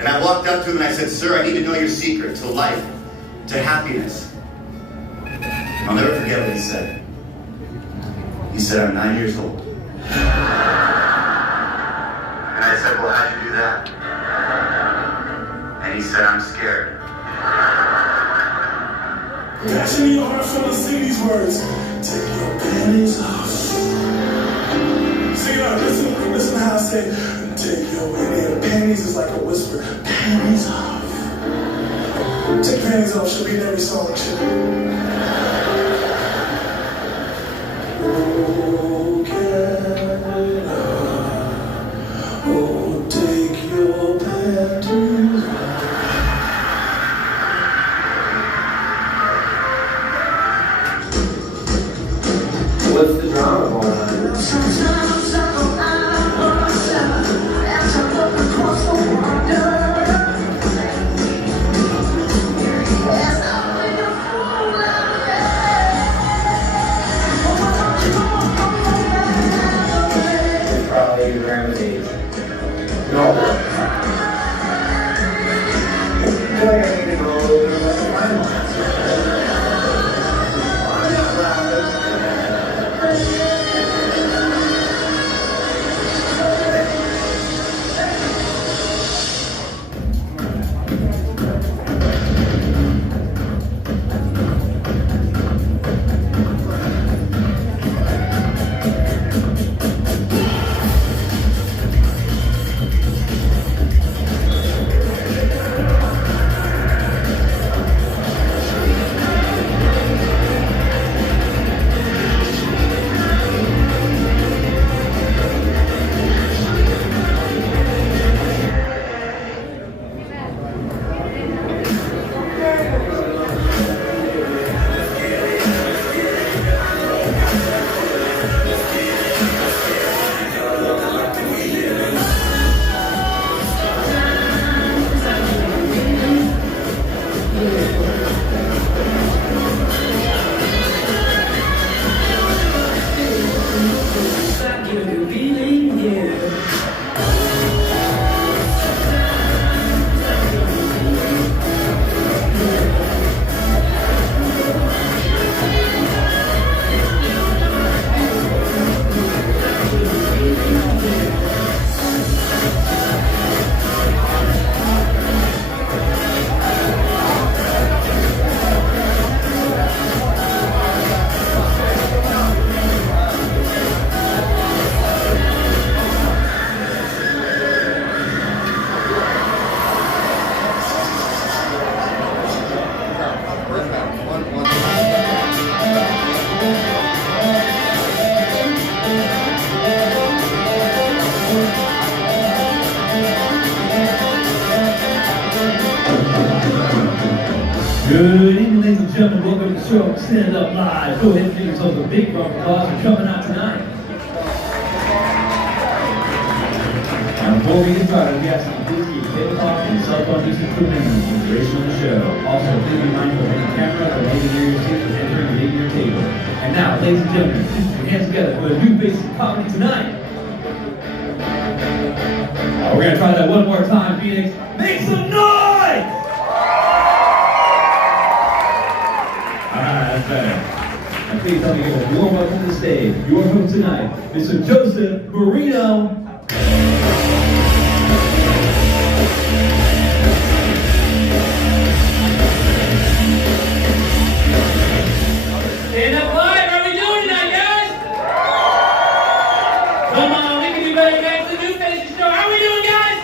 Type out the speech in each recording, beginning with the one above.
And I walked up to him and I said, "Sir, I need to know your secret to life, to happiness." I'll never forget what he said. He said, "I'm 9 years old." And I said, "Well, how'd you do that?" And he said, "I'm scared." Passion in your heart, fellas, sing these words. Take your panties off. Sing it out, listen how I say, take your panties is like a whisper. Panties off. Take panties off should be in every song, shit. Oh, Canada, oh, take your panties off. What's the drama going on? Probably remedies. No. Boy, I need to go over the Good evening, ladies and gentlemen. Welcome to the show. Stand Up Live. Go ahead and give yourselves a big round of applause for coming out tonight. Now, before we get started, we have some whiskey, table talk, and cell phone use equipment and inspiration on the show. Also, please be mindful of any camera or maybe near your seat when entering and leaving your table. And now, ladies and gentlemen, please put your hands together for the new faces of comedy tonight. We're going to try that one more time, Phoenix. Make some noise! That's better. And please help me give a warm welcome to the stage. Your host tonight, Mr. Joseph Marino. Stand Up Live, how are we doing tonight, guys? Come on, we can do better. Back to the New Faces Show. How are we doing, guys?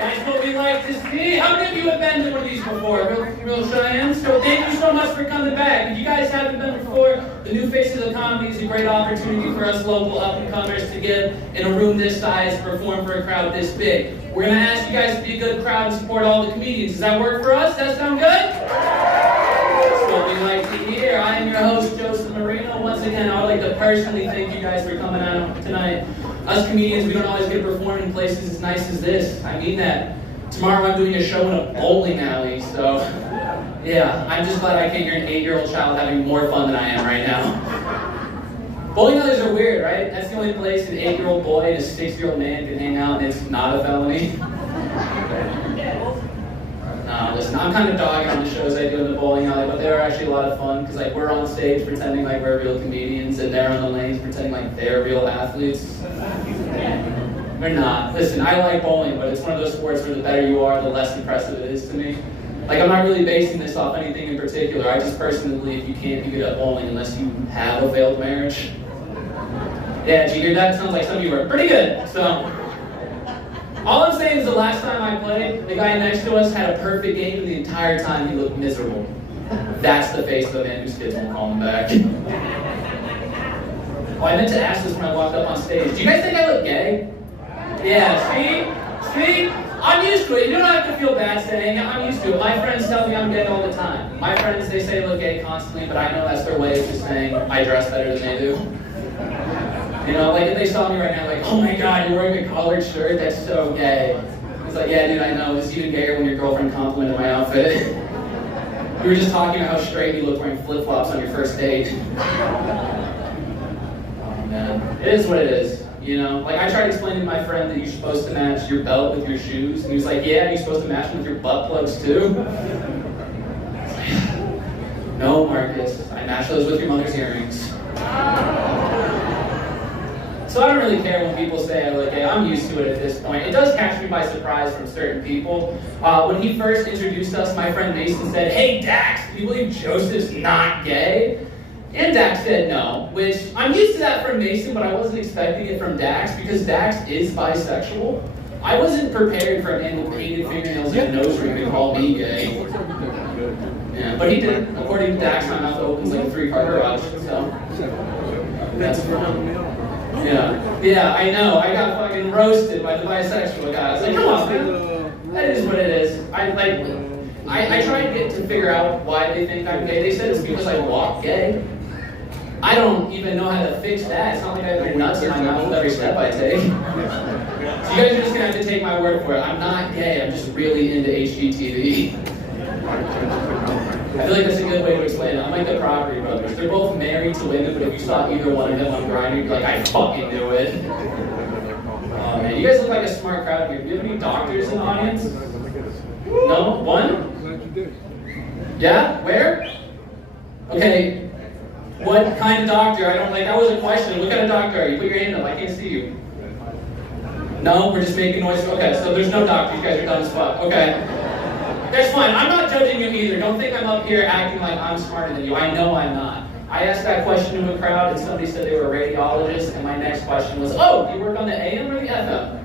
That's what we like to see. How many of you have been to one of these before? Real Cheyennes? So thank you so much for coming back. If you guys haven't been before, the New Faces of Comedy is a great opportunity for us local up-and-comers to get in a room this size, perform for a crowd this big. We're going to ask you guys to be a good crowd and support all the comedians. Does that work for us? Does that sound good? That's what we like to hear. I am your host, Joseph Marino. Once again, I would like to personally thank you guys for coming out tonight. Us comedians, we don't always get to perform in places as nice as this. I mean that. Tomorrow I'm doing a show in a bowling alley, so yeah, I'm just glad I can't hear an 8-year-old child having more fun than I am right now. Bowling alleys are weird, right? That's the only place an 8-year-old boy and a 6-year-old man can hang out, and it's not a felony. No, listen, I'm kind of dogging on the shows I do in the bowling alley, but they're actually a lot of fun, because like we're on stage pretending like we're real comedians, and they're on the lanes pretending like they're real athletes. We're not. Listen, I like bowling, but it's one of those sports where the better you are, the less impressive it is to me. Like, I'm not really basing this off anything in particular. I just personally believe you can't be good at bowling unless you have a failed marriage. Yeah, did you hear that? Sounds like some of you were pretty good. So, all I'm saying is the last time I played, the guy next to us had a perfect game, and the entire time he looked miserable. That's the face of a man whose kids won't call him back. Oh, I meant to ask this when I walked up on stage. Do you guys think I look gay? Yeah, see? I'm used to it. You don't have to feel bad saying it. I'm used to it. My friends tell me I'm gay all the time. My friends, they say I look gay constantly, but I know that's their way of just saying I dress better than they do. You know, like if they saw me right now, like, oh my God, you're wearing a collared shirt? That's so gay. It's like, yeah, dude, I know. It's even gayer when your girlfriend complimented my outfit. We were just talking about how straight you look wearing flip-flops on your first date. Oh man, it is what it is. You know, like I tried explaining to my friend that you're supposed to match your belt with your shoes, and he was like, yeah, and you're supposed to match them with your butt plugs too. No, Marcus, I match those with your mother's earrings. So I don't really care when people say I look gay. I'm used to it at this point. It does catch me by surprise from certain people. When he first introduced us, my friend Mason said, hey Dax, do you believe Joseph's not gay? And Dax said no, which I'm used to that from Mason, but I wasn't expecting it from Dax because Dax is bisexual. I wasn't prepared for a man with painted fingernails and a nose ring to call me gay. Yeah, but he did. According to Dax, my mouth opens like a 3-car garage, so that's fun. Yeah, I know. I got fucking roasted by the bisexual guys. Like, come on, man. That is what it is. I tried to get to figure out why they think I'm gay. They said it's because I walk gay. I don't even know how to fix that. It's not like I have nuts in my mouth with every step I take. So you guys are just gonna have to take my word for it. I'm not gay. I'm just really into HGTV. I feel like that's a good way to explain it. I'm like the Property Brothers. They're both married to women, but if you saw either one of them on Grindr, you'd be like, I fucking knew it. Oh man, you guys look like a smart crowd here. Do you have any doctors in the audience? No? One? Yeah? Where? Okay. What kind of doctor? I don't like, that was a question. What kind of doctor are you? Put your hand up. I can't see you. No? We're just making noise. Okay, so there's no doctor. You guys are dumb as fuck. Okay. That's fine. I'm not judging you either. Don't think I'm up here acting like I'm smarter than you. I know I'm not. I asked that question to a crowd and somebody said they were a radiologist, and my next question was, oh, do you work on the AM or the FM?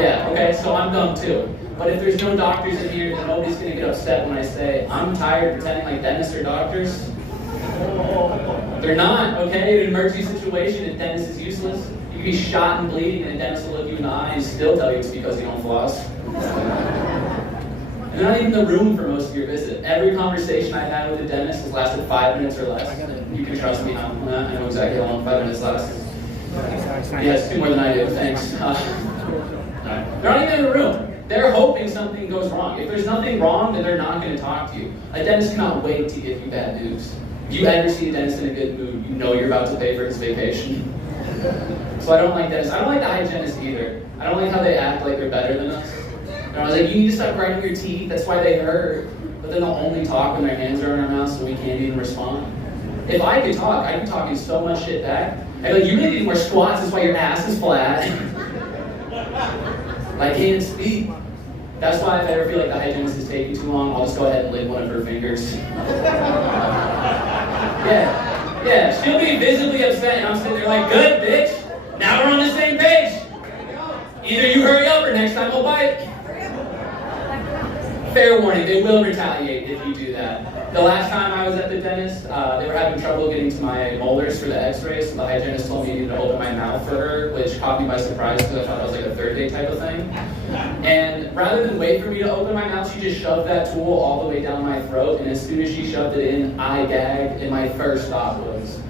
Yeah, okay, so I'm dumb too. But if there's no doctors in here, then nobody's going to get upset when I say, I'm tired of pretending like dentists are doctors. They're not, okay? In an emergency situation, a dentist is useless. You can be shot and bleeding, and a dentist will look you in the eye and still tell you it's because you don't floss. And they're not even in the room for most of your visit. Every conversation I've had with a dentist has lasted 5 minutes or less. You can trust me on that. I know exactly how long 5 minutes lasts. Yes, 2 more than I do, thanks. They're not even in the room. They're hoping something goes wrong. If there's nothing wrong, then they're not going to talk to you. A dentist cannot wait to give you bad news. If you ever see a dentist in a good mood, you know you're about to pay for his vacation. So I don't like dentists. I don't like the hygienists either. I don't like how they act like they're better than us. And I was like, you need to stop grinding your teeth, that's why they hurt. But then they'll only talk when their hands are in our mouth so we can't even respond. If I could talk, I'd be talking so much shit back. I'd be like, you really need more squats, that's why your ass is flat. I can't speak. That's why if I ever feel like the hygienist is taking too long, I'll just go ahead and lick one of her fingers. Yeah, she'll be visibly upset and I'm sitting there like, good, bitch. Now we're on the same page. Either you hurry up or next time I'll bite. Fair warning, they will retaliate if you do that. The last time I was at the dentist, they were having trouble getting to my molars for the x-rays, so the hygienist told me I needed to open my mouth for her, which caught me by surprise because I thought that was like a third date type of thing. And rather than wait for me to open my mouth, she just shoved that tool all the way down my throat, and as soon as she shoved it in, I gagged, and my first thought was,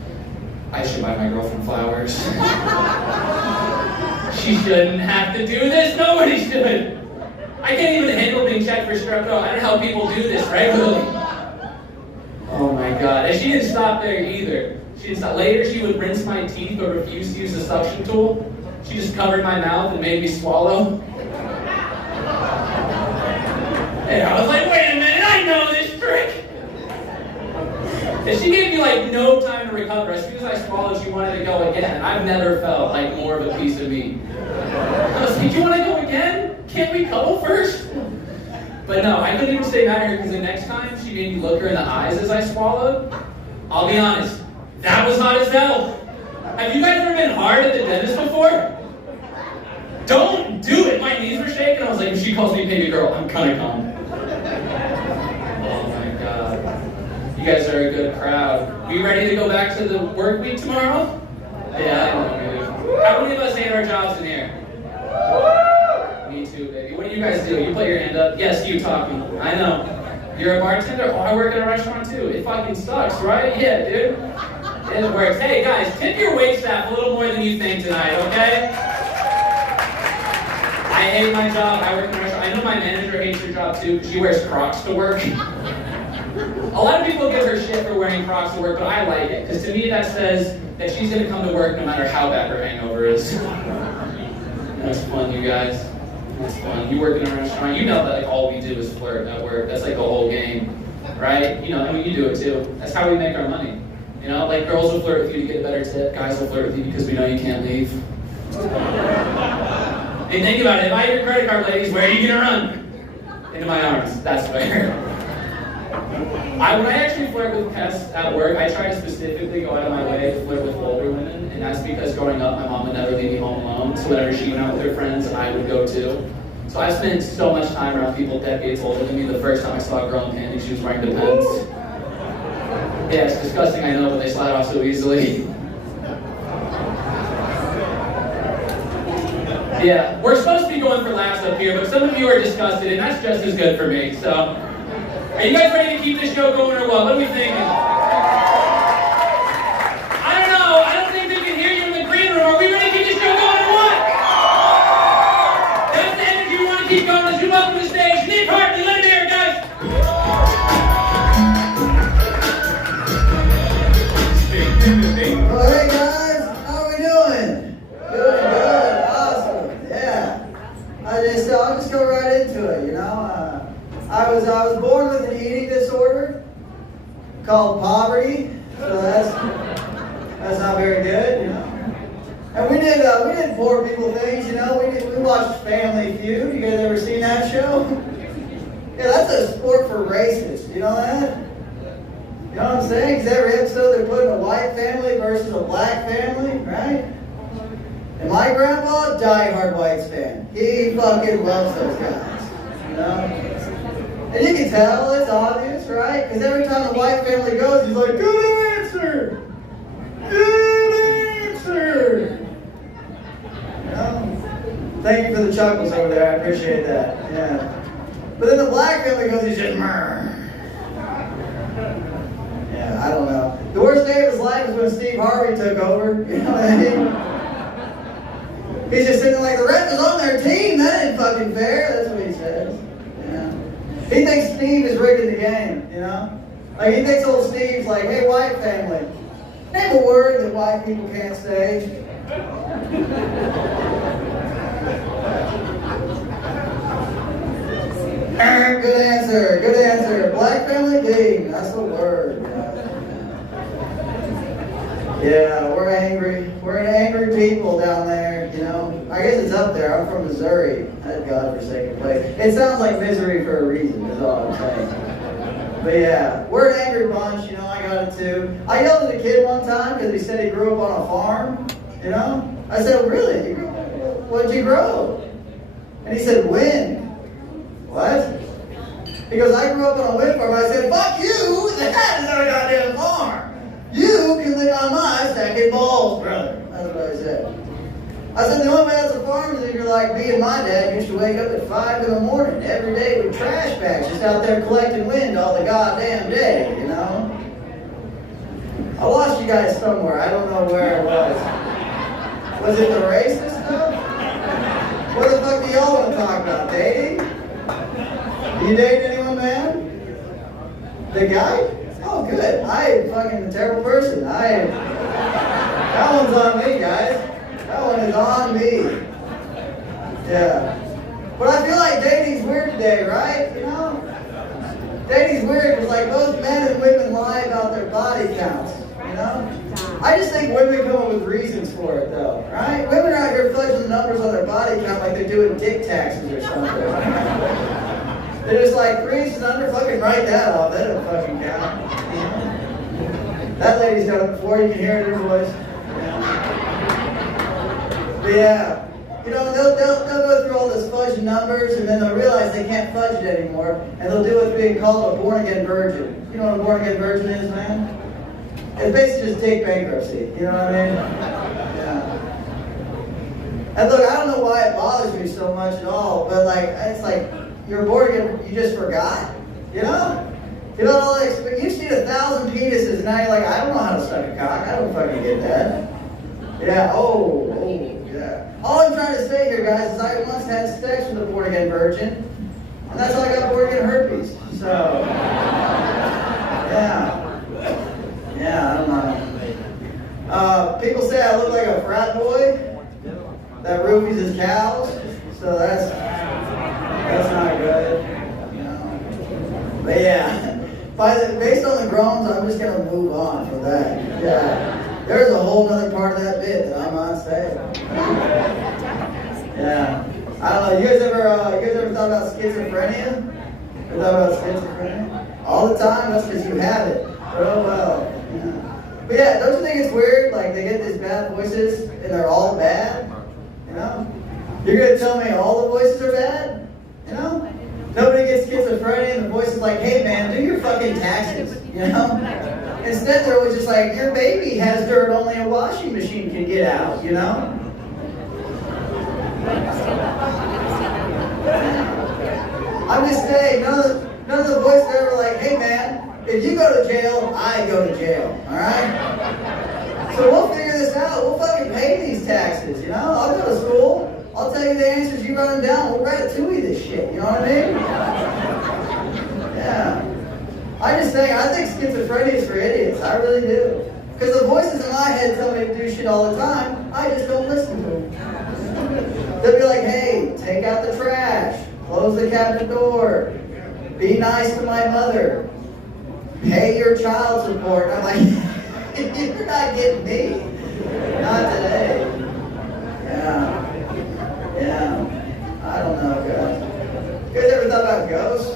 I should buy my girlfriend flowers. She shouldn't have to do this, nobody should. I can't even handle being checked for strep throat. I don't know how people do this regularly. Oh my God. And she didn't stop there either. Later, she would rinse my teeth but refuse to use the suction tool. She just covered my mouth and made me swallow. And I was like, wait a minute, I know this trick! And she gave me like no time to recover. As soon as I swallowed, she wanted to go again. I've never felt like more of a piece of meat. I was like, you want to go again? Can't we cuddle first? But no, I couldn't even stay mad at her because the next time she made me look her in the eyes as I swallowed, I'll be honest, that was hot as hell. Have you guys ever been hard at the dentist before? Don't do it. My knees were shaking. I was like, if she calls me baby girl, I'm gonna come. Oh my God. You guys are a good crowd. Are you ready to go back to the work week tomorrow? Yeah, I know, dude. How many of us hate our jobs in here? Me too, baby. What do you guys do? You put your hand up. Yes, you talking. I know. You're a bartender? Oh, I work at a restaurant too. It fucking sucks, right? Yeah, dude. It works. Hey, guys, tip your wait staff a little more than you think tonight, okay? I hate my job. I work in a restaurant. I know my manager hates her job too because she wears Crocs to work. A lot of people give her shit for wearing Crocs to work, but I like it because to me that says that she's going to come to work no matter how bad her hangover is. That's fun, you guys. That's fun. You work in a restaurant, you know that like all we do is flirt at work. That's like the whole game, right? You know, I mean, you do it too. That's how we make our money. You know, like girls will flirt with you to get a better tip. Guys will flirt with you because we know you can't leave. Hey, think about it. If I had your credit card, ladies, where are you gonna run? Into my arms. That's fair. When I actually flirt with guests at work, I try to specifically go out of my way to flirt with older women, and that's because growing up, my mom would never leave me home alone. So whenever she went out with her friends, I would go too. So I spent so much time around people decades older than me. The first time I saw a girl in panties, she was wearing Depends. Yeah, it's disgusting, I know, but they slide off so easily. Yeah, we're supposed to be going for laughs up here, but some of you are disgusted, and that's just as good for me, so. Are you guys ready to keep this show going or what? What are we thinking? I don't know. I don't think they can hear you in the green room. Are we ready to keep this show going or what? That's the energy we want to keep going. Let's move up to the stage. Nick Hart, let it air, guys. Well, hey guys, how are we doing? Good, awesome, yeah. I'll just go right into it, you know. I was born with an eating disorder called poverty, so that's not very good, you know. And we did poor people things, you know. We watched Family Feud. You guys ever seen that show? Yeah, that's a sport for racists. You know that? You know what I'm saying? Because every episode they're putting a white family versus a black family, right? And my grandpa, diehard Whites fan. He fucking loves those guys, you know. And you can tell, it's obvious, right? Because every time the white family goes, he's like, good answer! Good answer! You know? Thank you for the chuckles over there, I appreciate that, yeah. But then the black family goes, he's just, Murr. Yeah, I don't know. The worst day of his life is when Steve Harvey took over, you know what I mean? He's just sitting like, the ref is on their team, that ain't fucking fair, that's what he says. Yeah. He thinks Steve is rigging the game, you know? Like, he thinks old Steve's like, hey, white family, name a word that white people can't say. Good answer, good answer. Black family team, that's the word. Yeah, we're angry. We're an angry people down there, you know. I guess it's up there. I'm from Missouri. That godforsaken place. It sounds like misery for a reason, is all I'm saying. But yeah, we're an angry bunch, you know, I got it too. I yelled at a kid one time because he said he grew up on a farm, you know. I said, really? What'd you grow? And he said, wind. What? He goes, I grew up on a wind farm. I said, fuck you, that is our goddamn farm. You can lick on my stacking balls, brother. That's what I said. I said, the only way that's a farm is if you're like me and my dad used to wake up at 5 in the morning every day with trash bags, just out there collecting wind all the goddamn day, you know? I lost you guys somewhere. I don't know where it was. Was it the racist stuff? What the fuck do y'all want to talk about? Dating? You dating anyone, man? The guy? Oh, good. good. I am fucking a terrible person. That one's on me, guys. That one is on me. Yeah. But I feel like dating's weird today, right? You know? Dating's weird because like both men and women lie about their body counts, you know? I just think women come up with reasons for it though, right? Women are out here fudging the numbers on their body count like they're doing dick taxes or something. They're just like 3 inches under, fucking write that off. That don't fucking count. You know? That lady's done it before, you can hear it in her voice. But yeah. You know, they'll go through all this fudge numbers, and then they'll realize they can't fudge it anymore, and they'll do what's being called a born-again virgin. You know what a born-again virgin is, man? It's basically just dick bankruptcy. You know what I mean? Yeah. And look, I don't know why it bothers me so much at all, but like, it's like, you're born again, you just forgot? You know? You know, all that, you've seen 1,000 penises, and now you're like, I don't know how to suck a cock. I don't fucking get that. Yeah, oh, yeah. All I'm trying to say here, guys, is I once had sex with a born-again virgin, and that's how I got born-again herpes. So, yeah. Yeah, I don't know. People say I look like a frat boy that roofies his cows, so that's not good. No. But yeah, based on the groans, I'm just gonna move on from that. Yeah. There's a whole other part of that bit that I'm not saying. Yeah. I don't know. You guys ever thought about schizophrenia? Ever thought about schizophrenia? All the time? That's because you have it. Oh well. Yeah. But yeah, don't you think it's weird? Like they get these bad voices and they're all bad? You know? You're gonna tell me all the voices are bad? You know? Nobody gets schizophrenia and the voice is like, hey man, do your fucking taxes. You know? Instead, they're always just like, your baby has dirt only a washing machine can get out, you know? I'm just saying, none of the voices are ever like, hey man, if you go to jail, I go to jail, alright? So we'll figure this out. We'll fucking pay these taxes, you know? I'll go to school. I'll tell you the answers, you run them down. We'll ratatouille this shit, you know what I mean? Yeah. I think schizophrenia is for idiots. I really do. Because the voices in my head tell me to do shit all the time. I just don't listen to them. They'll be like, hey, take out the trash. Close the cabinet door. Be nice to my mother. Pay your child support. I'm like, you're not getting me. Not today. Yeah. I don't know, guys. You guys ever thought about ghosts?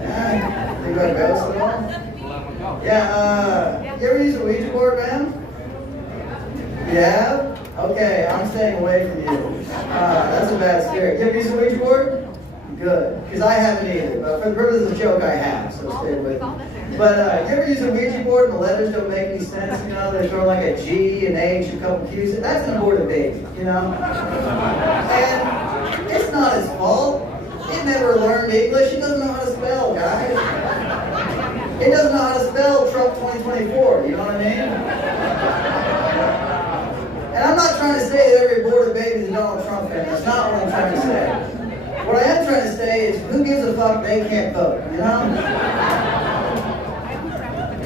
Yeah. Think about ghosts at all? Yeah, you ever use a Ouija board, man? You have? Okay, I'm staying away from you. That's a bad spirit. You ever use a Ouija board? Good. Because I haven't either. But for the purpose of the joke, I have, so stay with me. But you ever use a Ouija board and the letters don't make any sense, you know? They throw like a G, an H, a couple Q's. That's an aborted baby, you know? And it's not his fault. It never learned English. It doesn't know how to spell, guys. It doesn't know how to spell Trump 2024, you know what I mean? And I'm not trying to say that every aborted baby is a Donald Trump fan. That's not what I'm trying to say. What I am trying to say is, who gives a fuck they can't vote, you know?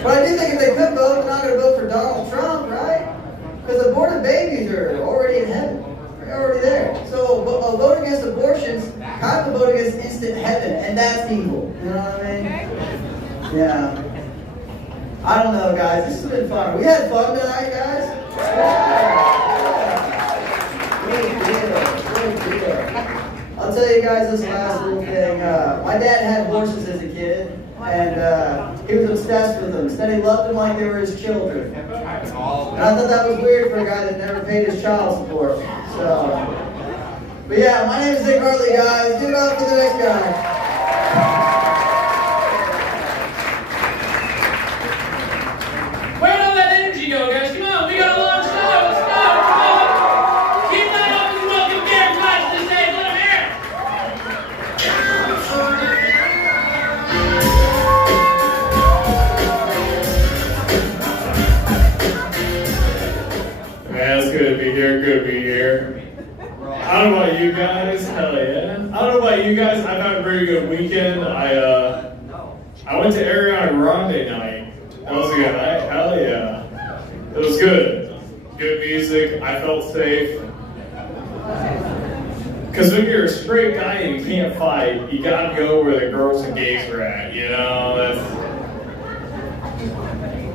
But I do think if they could vote, they're not going to vote for Donald Trump, right? Because aborted babies are already in heaven. They're already there. So a vote against abortions kind of a vote against instant heaven, and that's evil. You know what I mean? Yeah. I don't know, guys. This has been fun. We had fun tonight, guys. Great deal. I'll tell you guys this last little thing. My dad had horses as a kid, and he was obsessed with them. Said he loved them like they were his children. And I thought that was weird for a guy that never paid his child support. So, but yeah, my name is Nick Hartley, guys. Give it up for the next guy. Where did all that energy go, guys? Come on, we got a long show. Let's go. Come on. Keep that up and welcome Derek Rice to the stage. Let him hear it. Man, it's good to be here. Good to be here. I don't know about you guys. Hell yeah. I don't know about you guys. I've had a very good weekend. I went to Ariana Grande night. That was a good night. Hell yeah. It was good. Good music. I felt safe. Because when you're a straight guy and you can't fight, you gotta go where the girls and gays are at, you know? That's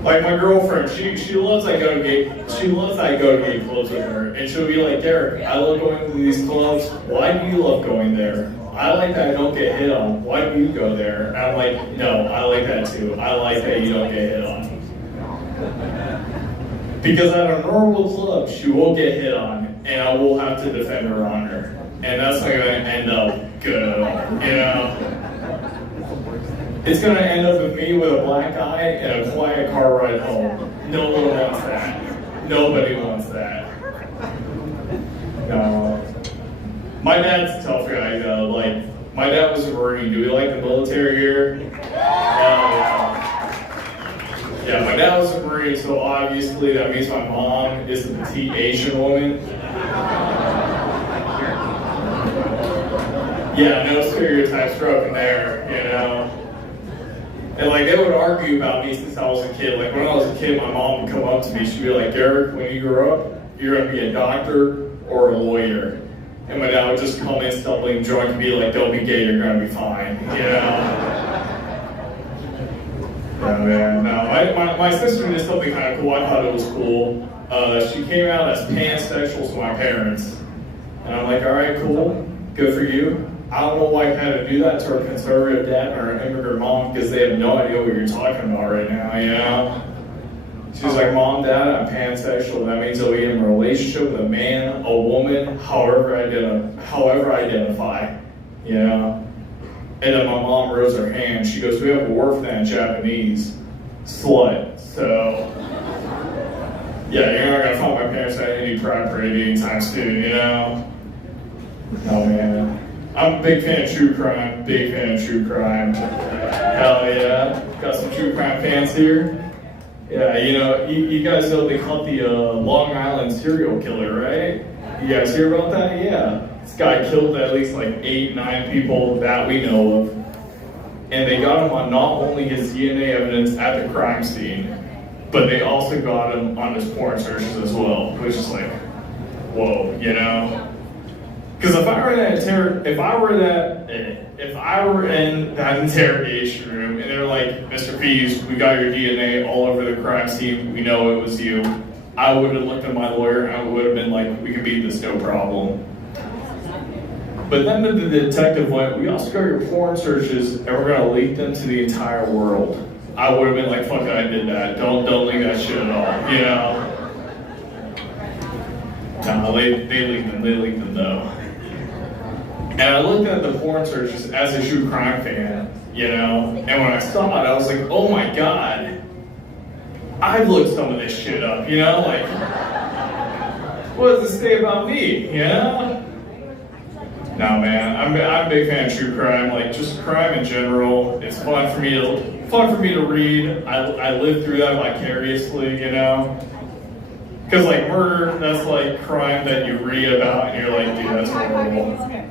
like my girlfriend, she loves I go to gay clubs with her. And she'll be like, Derek, I love going to these clubs. Why do you love going there? I like that I don't get hit on. Why do you go there? And I'm like, no, I like that too. I like that you don't get hit on. Because at a normal club, she will get hit on, and I will have to defend her honor. And that's not going to end up good, you know? It's going to end up with me with a black eye and a quiet car ride home. No one wants that. Nobody wants that. No. My dad's a tough guy, though. Like, my dad was a Marine. Do we like the military here? Hell yeah. Yeah, my dad was a Marine, so obviously that means my mom is a petite Asian woman. Yeah, no stereotypes broken there, you know? And like, they would argue about me since I was a kid. Like, when I was a kid, my mom would come up to me, she'd be like, Derek, when you grow up, you're gonna be a doctor or a lawyer. And my dad would just come in stumbling drunk and be like, don't be gay, you're gonna be fine, you know? Yeah, man, no, my sister did something kind of cool. I thought it was cool. She came out as pansexual to my parents. And I'm like, all right, cool, good for you. I don't know why you had to do that to her conservative dad or her immigrant mom, because they have no idea what you're talking about right now, you know? She's like, Mom, Dad, I'm pansexual. That means I'll be in a relationship with a man, a woman, however I identify, you know? And then my mom rose her hand. She goes, we have a word for that in Japanese, slut. So, yeah, you're not gonna find my parents at any pride parade anytime soon, you know? No, man. I'm a big fan of true crime, Hell yeah. Got some true crime fans here. Yeah, you know, you guys know they caught the Long Island serial killer, right? You guys hear about that? Yeah. This guy killed at least like 8-9 people that we know of. And they got him on not only his DNA evidence at the crime scene, but they also got him on his porn searches as well, which is like, whoa, you know? Because if I were in that interrogation room and they're like, Mr. Pease, we got your DNA all over the crime scene, we know it was you, I would have looked at my lawyer and I would have been like, we can beat this, no problem. But then the detective went, we also got your porn searches and we're gonna leak them to the entire world. I would have been like, fuck it, I did that. Don't leak that shit at all, you know? No, they leaked them though. And I looked at the porn searches as a true crime fan, you know? And when I saw it, I was like, oh my God, I've looked some of this shit up, you know? Like, what does this say about me, you know? No, man, I'm a big fan of true crime, like just crime in general. It's fun for me to read. I live through that vicariously, you know? Because like murder, that's like crime that you read about and you're like, dude, that's horrible.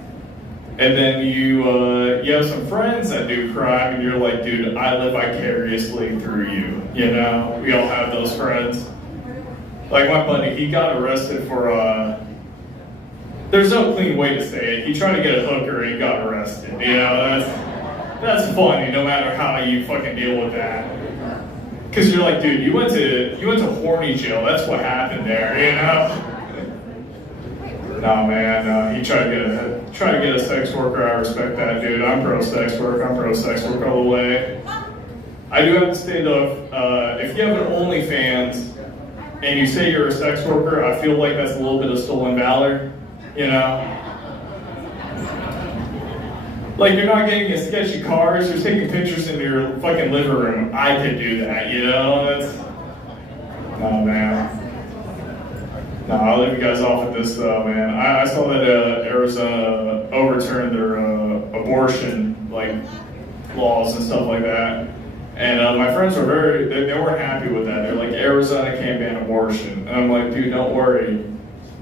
And then you have some friends that do crime and you're like, dude, I live vicariously through you, you know? We all have those friends. Like my buddy, he got arrested for, there's no clean way to say it. He tried to get a hooker and he got arrested, you know? That's funny, no matter how you fucking deal with that. Because you're like, dude, you went to horny jail. That's what happened there, you know? No, man, he tried to get a sex worker. I respect that, dude. I'm pro sex work all the way. I do have to say though, if you have an OnlyFans and you say you're a sex worker, I feel like that's a little bit of stolen valor, you know? Like, you're not getting a sketchy cars, you're taking pictures in your fucking living room. I could do that, you know? No, man. No, I'll leave you guys off with this though, man. I saw that Arizona overturned their abortion, like, laws and stuff like that. And my friends were they weren't happy with that. They're like, Arizona can't ban abortion. And I'm like, dude, don't worry.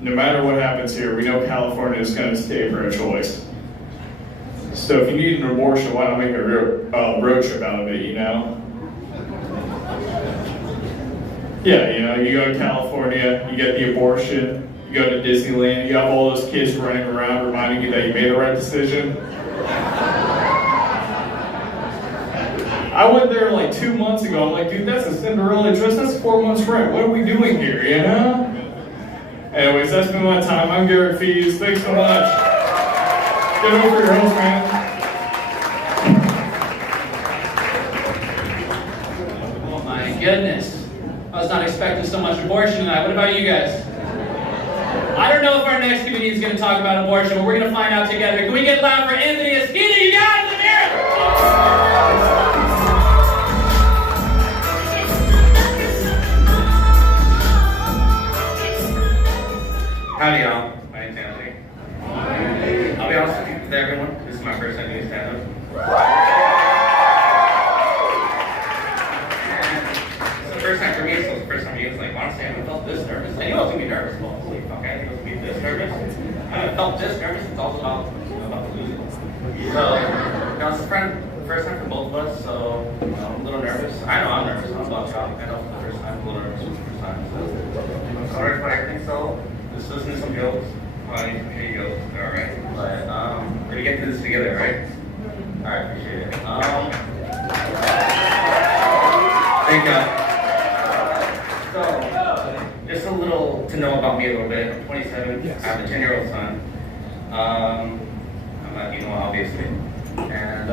No matter what happens here, we know California is going to stay pro-choice. So if you need an abortion, why not make a road trip out of it, you know? Yeah, you know, you go to California, you get the abortion, you go to Disneyland, you have all those kids running around reminding you that you made the right decision. I went there like 2 months ago. I'm like, dude, that's a Cinderella dress. That's 4 months rent. What are we doing here, you know? Anyways, that's been my time. I'm Garrett Fees. Thanks so much. Get over your host, man. Oh my goodness. I was not expecting so much abortion tonight. What about you guys? I don't know if our next comedian is going to talk about abortion, but we're going to find out together. Can we get loud for Anthony Esquina? You guys in here? Howdy, y'all. My name's Anthony. I'll be honest with everyone. This is my first time doing stand-up. It's the first time for me, so it's the first time for you. It's like, honestly, I haven't felt this nervous. I knew I was going to be nervous, but holy fuck, I didn't think I was going to be this nervous. I haven't felt this nervous. It's all about to lose it. So, it's the first time for both of us, so I'm a little nervous. I know I'm nervous. I'm about to. I know for the first time, I'm a little nervous for the first time. So, I'm sorry for everything, so. Just listen to some jokes. I need some shitty jokes. Alright. But we're gonna get through this together, right? Alright, appreciate it. Thank God. So, just a little to know about me a little bit. I'm 27. I have a 10-year-old son. I'm Latino, obviously. And I have a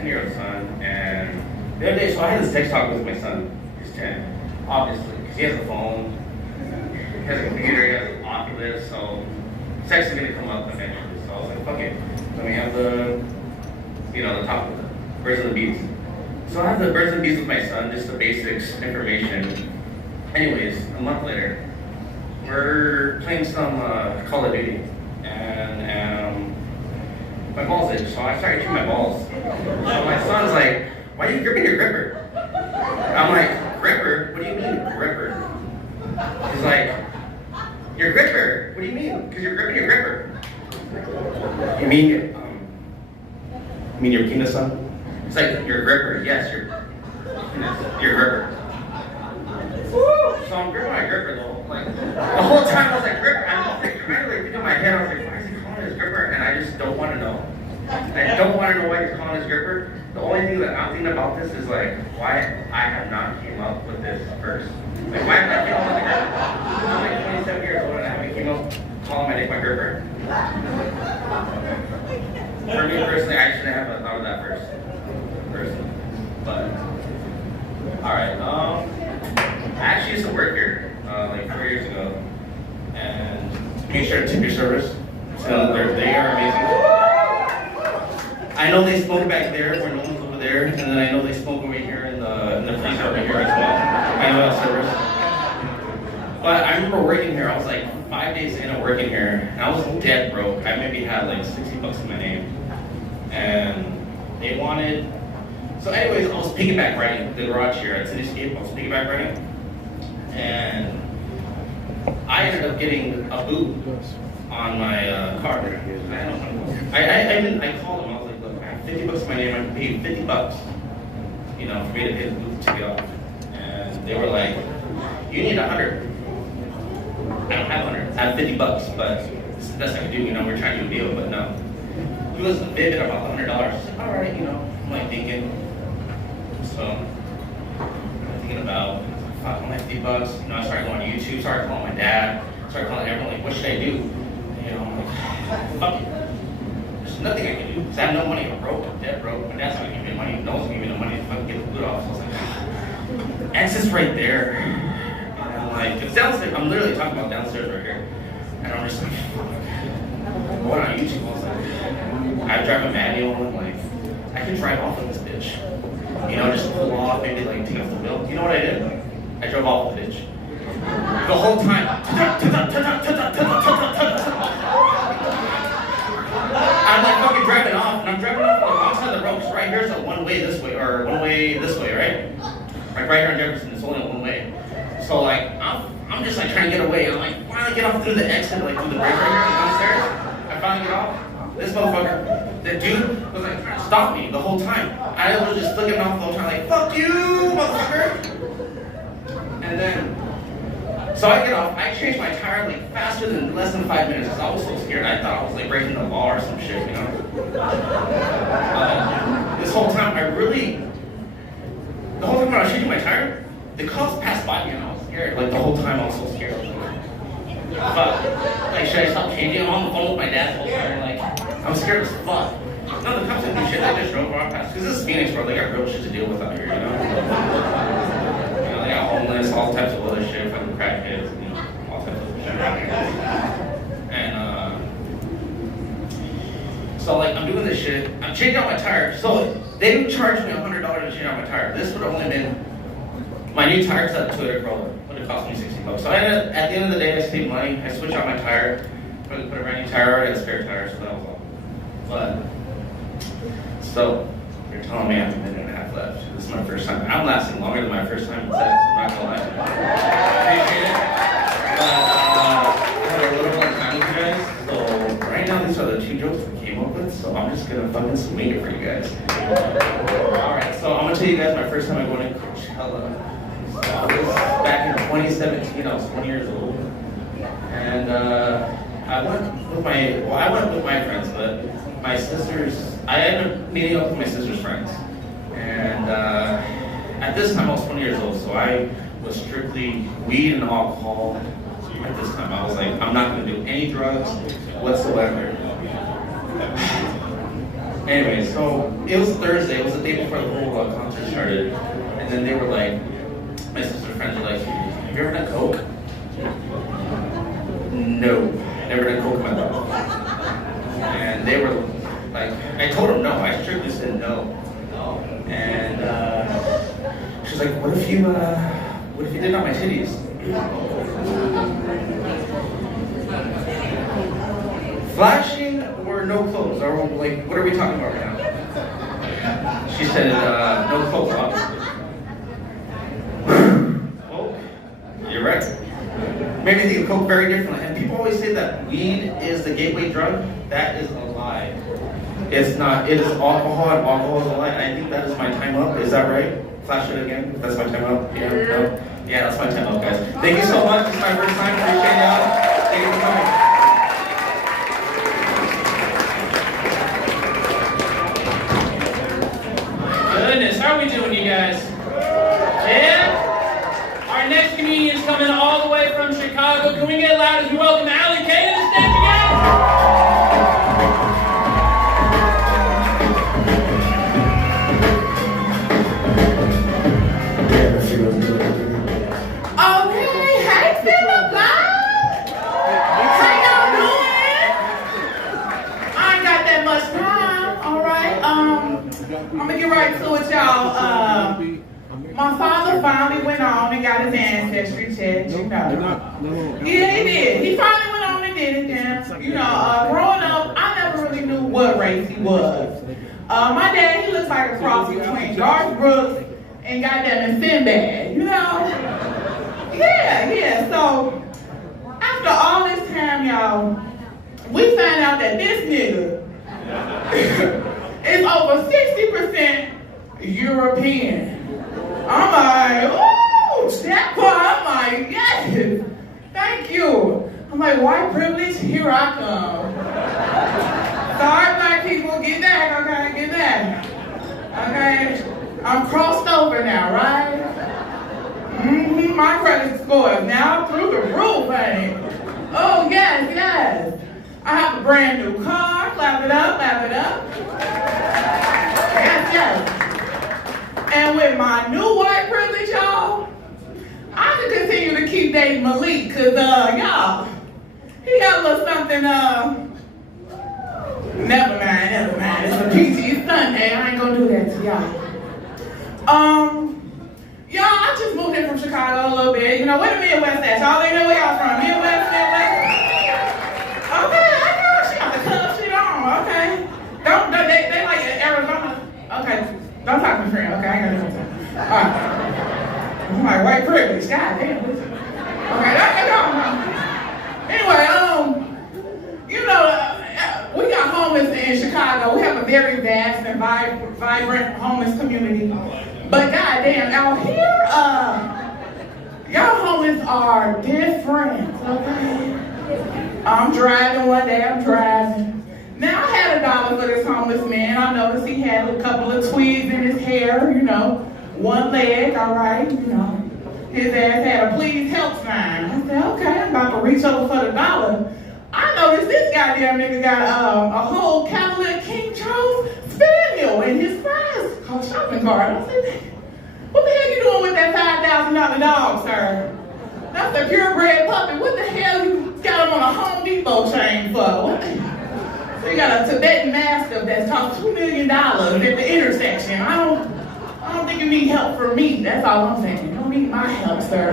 10-year-old son. And the other day, so I had this text talk with my son. He's 10. Obviously, because he has a phone. He has a computer, he has an Oculus, so sex is gonna come up eventually. So I was like, fuck it. Let me have the top of the birds and the bees. So I have the birds and bees with my son, just the basics, information. Anyways, a month later, we're playing some Call of Duty, and my balls itch, so I started chewing my balls. So my son's like, why are you gripping your gripper? I'm like, gripper? What do you mean, gripper? He's like, your gripper. What do you mean? Because you're gripping your gripper. You mean your penis, son? It's like your gripper. Yes, your gripper. Woo! So I'm gripping my gripper though. Like the whole time I was like gripper. I was like trying to think in my head. I was like, why is he calling his gripper? And I just don't want to know. I don't want to know why he's calling his gripper. The only thing that I'm thinking about this is like why I have not came up with this first. Like, why have I came up with the gripper? I'm like 27 years old and I haven't came up calling my dick my gripper. For me personally, I shouldn't have thought of that first. Personally. But, alright, I actually used to work here, like 4 years ago. And make sure to tip your service. So they are amazing. I know they smoke back there where no one's over there, and then I know they smoke over here in the freezer over here as well. I know that service. But I remember working here, I was like 5 days in of working here, and I was dead broke. I maybe had like $60 in my name. And they wanted, so anyways, I was piggyback riding the garage here at Cityscape, I was piggyback riding. And I ended up getting a boot on my car. I called them, I was like, look, I have $50 in my name, I can pay you $50, you know, for me to get the boot to get off. And they were like, you need 100. I don't have 100, I have $50, but it's the best I can do, you know, we're trying to do a deal, but no. He was vivid about the $100. I was like, alright, you know, I'm like thinking. So, I'm thinking about, fuck, I'm like $50, you know, I started going on YouTube, started calling my dad, started calling everyone, like, what should I do? You know, I'm like, fuck it. There's nothing I can do, because I have no money, I'm broke, I'm dead broke, my dad's not gonna give me the money, no one's gonna give me the money to fucking get the boot off, so I was like, exit's right there. And I'm like, it's downstairs, I'm literally talking about downstairs right here. And I'm just like, fuck. I went on YouTube, I was like, I drive a manual and like, I can drive off of this bitch. You know, just pull off, maybe like take off the wheel. You know what I did? I drove off the bitch. The whole time. I'm like fucking driving off, and I'm driving off on the wrong side of the road, because right here's a one way this way, or one way this way, right? Like right here on Jefferson, it's only a one way. So like, I'm just like trying to get away. I'm like, finally get off through the exit, like through the bridge right here downstairs. I finally get off. This motherfucker, the dude was like trying to stop me the whole time. I was just looking off the whole time like, fuck you, motherfucker. And then, so I get off, I changed my tire like faster than less than 5 minutes because I was so scared. I thought I was like breaking the law or some shit, you know? This whole time, the whole time when I was changing my tire, the cops passed by me and I was scared. Like the whole time I was so scared. But, like, should I stop changing? I'm on the phone with my dad the whole time. Like, I'm scared as fuck. None of the cops didn't do shit. They just drove right past. Because this is Phoenix, bro. They got real shit to deal with out here, you know? They got homeless, all types of other shit, fucking crackheads, you know, all types of shit around here. And, so, like, I'm doing this shit. I'm changing out my tire. So, they didn't charge me $100 to change out my tire. This would have only been my new tire set to a Corolla. Would have cost me $60. So, at the end of the day, I saved money. I switched out my tire, put a brand new tire, I already had a spare tire, so that was all. But, so, you're telling me I have a minute and a half left. This is my first time. I'm lasting longer than my first time in sex, I'm not gonna lie. Appreciate it. But, I have a little more time with you guys. So, right now, these are the 2 jokes we came up with, so I'm just gonna fucking swing it for you guys. Alright, so I'm gonna tell you guys my first time I went to Coachella. So, I was back in 2017, I was 20 years old. And, I went with my friends, but my sisters, I ended up meeting up with my sister's friends. And at this time I was 20 years old, so I was strictly weed and alcohol. At this time I was like, I'm not gonna do any drugs whatsoever. Anyway, so it was Thursday, it was the day before the whole concert started. And then they were like, my sister's friends were like, have you ever done coke? No. Never done coke in my life. And they were like, I told them no. I strictly said no. And she was like, what if you did on my titties? Flashing or no clothes? Or like, what are we talking about right now? She said, no clothes, obviously. Well, you're right. Maybe think of coke very differently. And people always say that weed is the gateway drug. That is a lie. It's not. It is alcohol, and alcohol is a lie. I think that is my time up. Is that right? Flash it again. That's my time up. Yeah. No? Yeah, that's my time up, guys. Thank you so much. It's my first time. Appreciate y'all. Thank you for coming. Goodness, how are we doing, you guys? Yeah? Our next comedian is coming all the way from Chicago. Can we get loud as we welcome Allie Kay to the stage again? Okay, hey Philip Live! How y'all doing? I ain't got that much time, alright? I'm gonna get right to it, y'all. My father finally went on and got his ancestry checked, you know. Yeah, he did. He finally went on and did it then. You know, growing up, I never really knew what race he was. My dad, he looks like a cross between George Brooks and goddamn Sinbad, you know? Yeah, so after all this time, y'all, we found out that this nigga is over 60% European. I'm like, ooh, that part, I'm like, yes, thank you. I'm like, white privilege, here I come. Sorry, black people, get back, okay, get back. Okay, I'm crossed over now, right? My credit score is now through the roof, honey. Oh, yes. I have a brand new car, clap it up. Yes. And with my new white privilege, y'all, I can continue to keep dating Malik, cause y'all, he got a little something, never mind. It's a PG Sunday, I ain't gonna do that to y'all. Y'all, I just moved in from Chicago a little bit. You know, where the Midwest at? Y'all ain't know where y'all from. Midwest? Okay, I know. She got the club shit on. Okay. They like Arizona. Okay. Don't talk to me, friend. Okay, I ain't gonna do that. Alright. I'm like, white privilege. God damn. Okay, that's on. Anyway, you know, we got homeless in Chicago. We have a very vast and vibrant homeless community. But goddamn, out here, Y'all homeless are different, okay? I'm driving one day, Now, I had $1 for this homeless man. I noticed he had a couple of twigs in his hair, one leg, all right, His ass had a please help sign. I said, okay, I'm about to reach over for the $1. I noticed this goddamn nigga got a whole Cavalier King Charles Spaniel in his prize shopping cart. I said, what the hell you doing with that $5,000 dog, sir? That's a purebred puppy. What the hell you got him on a Home Depot chain for? What the hell? So you got a Tibetan Mastiff that's cost $2 million at the intersection. I don't think you need help from me. That's all I'm saying. You don't need my help, sir.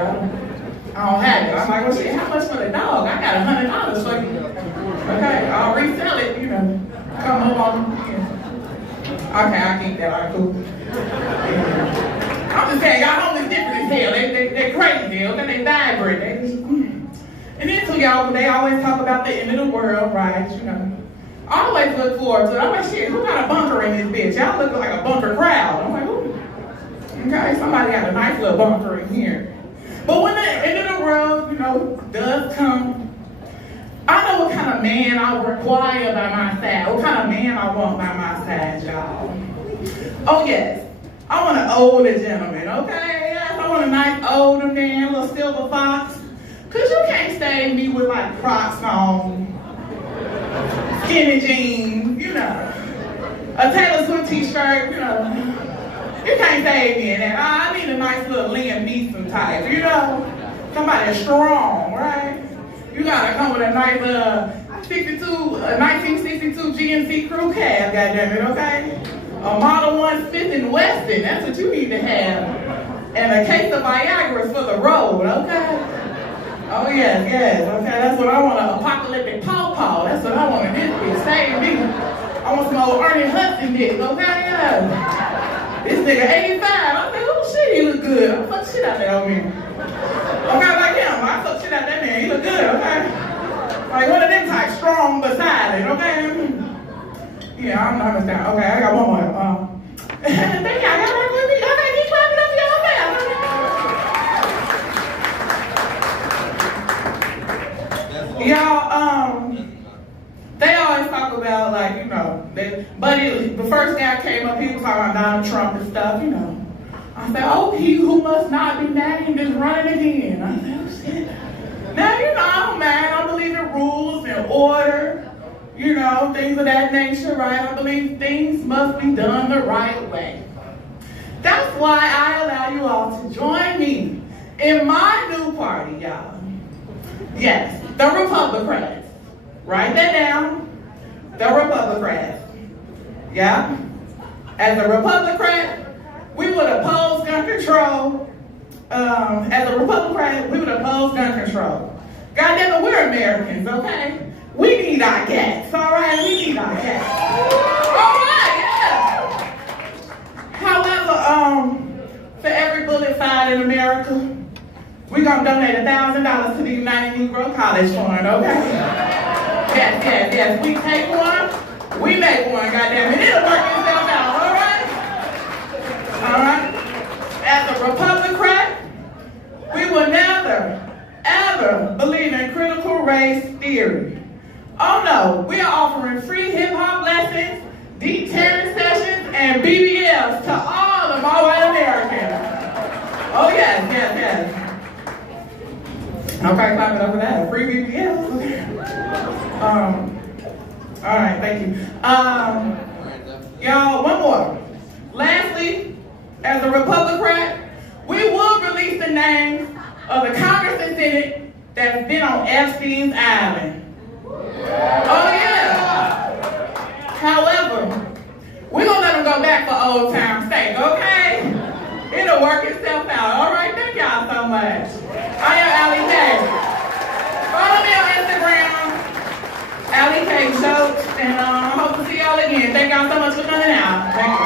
I don't have it. I'm like, well, shit, how much for the dog? I got $100 for you. Okay, I'll resell it, Come up on, Okay, I keep that. All right, cool. I'm just saying, y'all homeless different as hell. They're crazy, okay? They vibrant. And then so y'all, they always talk about the end of the world, right? I always look forward to it. I'm like, shit, who got a bunker in this bitch? Y'all look like a bunker crowd. I'm like, ooh. Okay, somebody got a nice little bunker in here. But when the end of the world, does come, I know what kind of man I require by my side. What kind of man I want by my side, y'all. Oh, yes. I want an older gentleman, okay? Yes, I want a nice older man, a little silver fox. Because you can't save me with, like, Crocs on, skinny jeans, a Taylor Swift t-shirt, You can't save me in that. I need a nice little Liam Neeson type, Somebody strong, right? You gotta come with a nice 1962 GMC crew cab, goddammit, okay? A Model 1 Smith & Wesson, that's what you need to have. And a case of Viagra for the road, okay? Oh yes, okay, that's what I want, an apocalyptic pawpaw, that's what I want in this bitch, save me. I want some old Ernie Hudson dick, okay? This nigga 85, I said, oh shit, he look good. I fuck shit out that old man. Okay, like him, I fuck shit out that man, he look good, okay? Like one of them types, strong but silent, okay? Yeah, I'm not down. Okay, I got one more. Thank y'all, y'all work with me. Okay, keep clapping up for y'all Y'all, they always talk about, like, Buddy, the first guy came up, he was talking about Donald Trump and stuff, I said, oh, he who must not be named is running again. I said, oh, shit. Now, I'm mad. I believe in rules and order, things of that nature, right? I believe things must be done the right way. That's why I allow you all to join me in my new party, y'all. Yes, the Republicrats. Write that down. The Republicrats. Yeah? As a Republican, we would oppose gun control. As a Republican, we would oppose gun control. Goddamn it, we're Americans, okay? We need our gas, all right? We need our gas. All right, yeah. However, for every bullet fired in America, we're gonna donate $1,000 to the United Negro College Fund, okay? Yes. We take one, we make one, goddamn it. It'll work itself out, all right? All right? As a Republican, we will never, ever believe in critical race theory. Oh no, we are offering free hip-hop lessons, deep tanning sessions, and BBLs to all of our white Americans. Oh yes. Okay, clap it up for that. Free BBLs. All right, thank you. Y'all, one more. Lastly, as a Republican, we will release the names of the Congress and Senate that's been on Epstein's Island. Oh yeah. However, we're gonna let them go back for old time's sake, okay? It'll work itself out. All right, thank y'all so much. I am Allie K. Follow me on Instagram, Allie K Jokes, and I hope to see y'all again. Thank y'all so much for coming out. Thank you.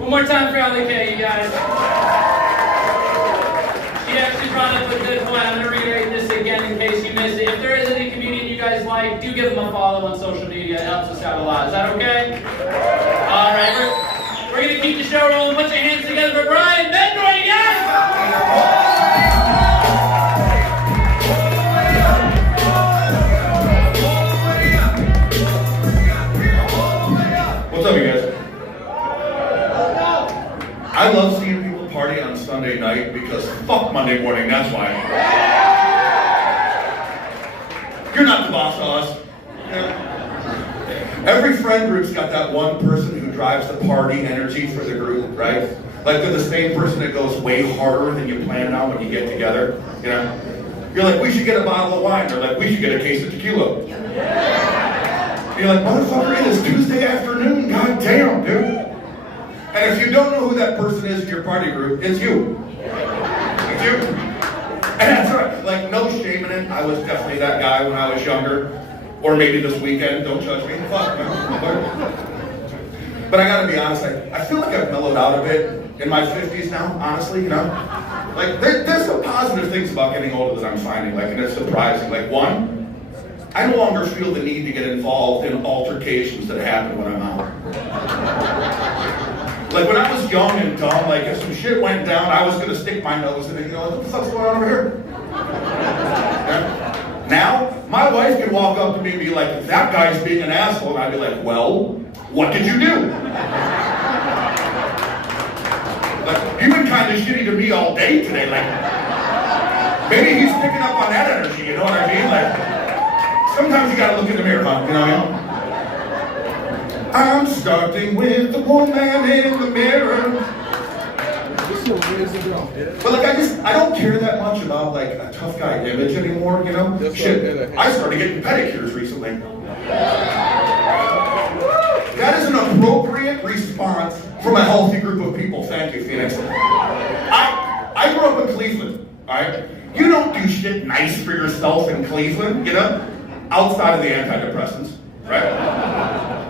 One more time for Allie K, you guys. She actually brought up a good point. I'm going to reiterate this again in case you missed it. If there is any comedian you guys guys like, do give them a follow on social media. It helps us out a lot. Is that okay? All right, we're going to keep the show rolling. Put your hands together for Brian Bendroyd again. What's up, you guys? I love seeing people party on Sunday night because fuck Monday morning, that's why. You're not the boss of us. Yeah. Every friend group's got that one person who drives the party energy for the group, right? Like they're the same person that goes way harder than you planned on when you get together, you know? You're like, we should get a bottle of wine. They're like, we should get a case of tequila. You're like, motherfucker, it is Tuesday afternoon, god damn, dude. And if you don't know who that person is in your party group, it's you. It's you. And that's right, like no shame in it. I was definitely that guy when I was younger. Or maybe this weekend, don't judge me. Fuck, man. But I gotta be honest, I feel like I've mellowed out a bit in my 50s now, honestly, you know? Like, there's some positive things about getting older that I'm finding, like, and it's surprising. Like, one, I no longer feel the need to get involved in altercations that happen when I'm out. Like when I was young and dumb, like if some shit went down, I was gonna stick my nose in it, you know, what the fuck's going on over here? Yeah. Now, my wife could walk up to me and be like, that guy's being an asshole, and I'd be like, well, what did you do? Like, you've been kind of shitty to me all day today, like, maybe he's picking up on that energy, you know what I mean? Like, sometimes you gotta look in the mirror, huh? You know what I mean? I'm starting with the woman in the mirror. But like I don't care that much about like a tough guy image anymore, you know? Shit, I started getting pedicures recently. That is an appropriate response from a healthy group of people. Thank you, Phoenix. I grew up in Cleveland, alright? You don't do shit nice for yourself in Cleveland, you know? Outside of the antidepressants, right?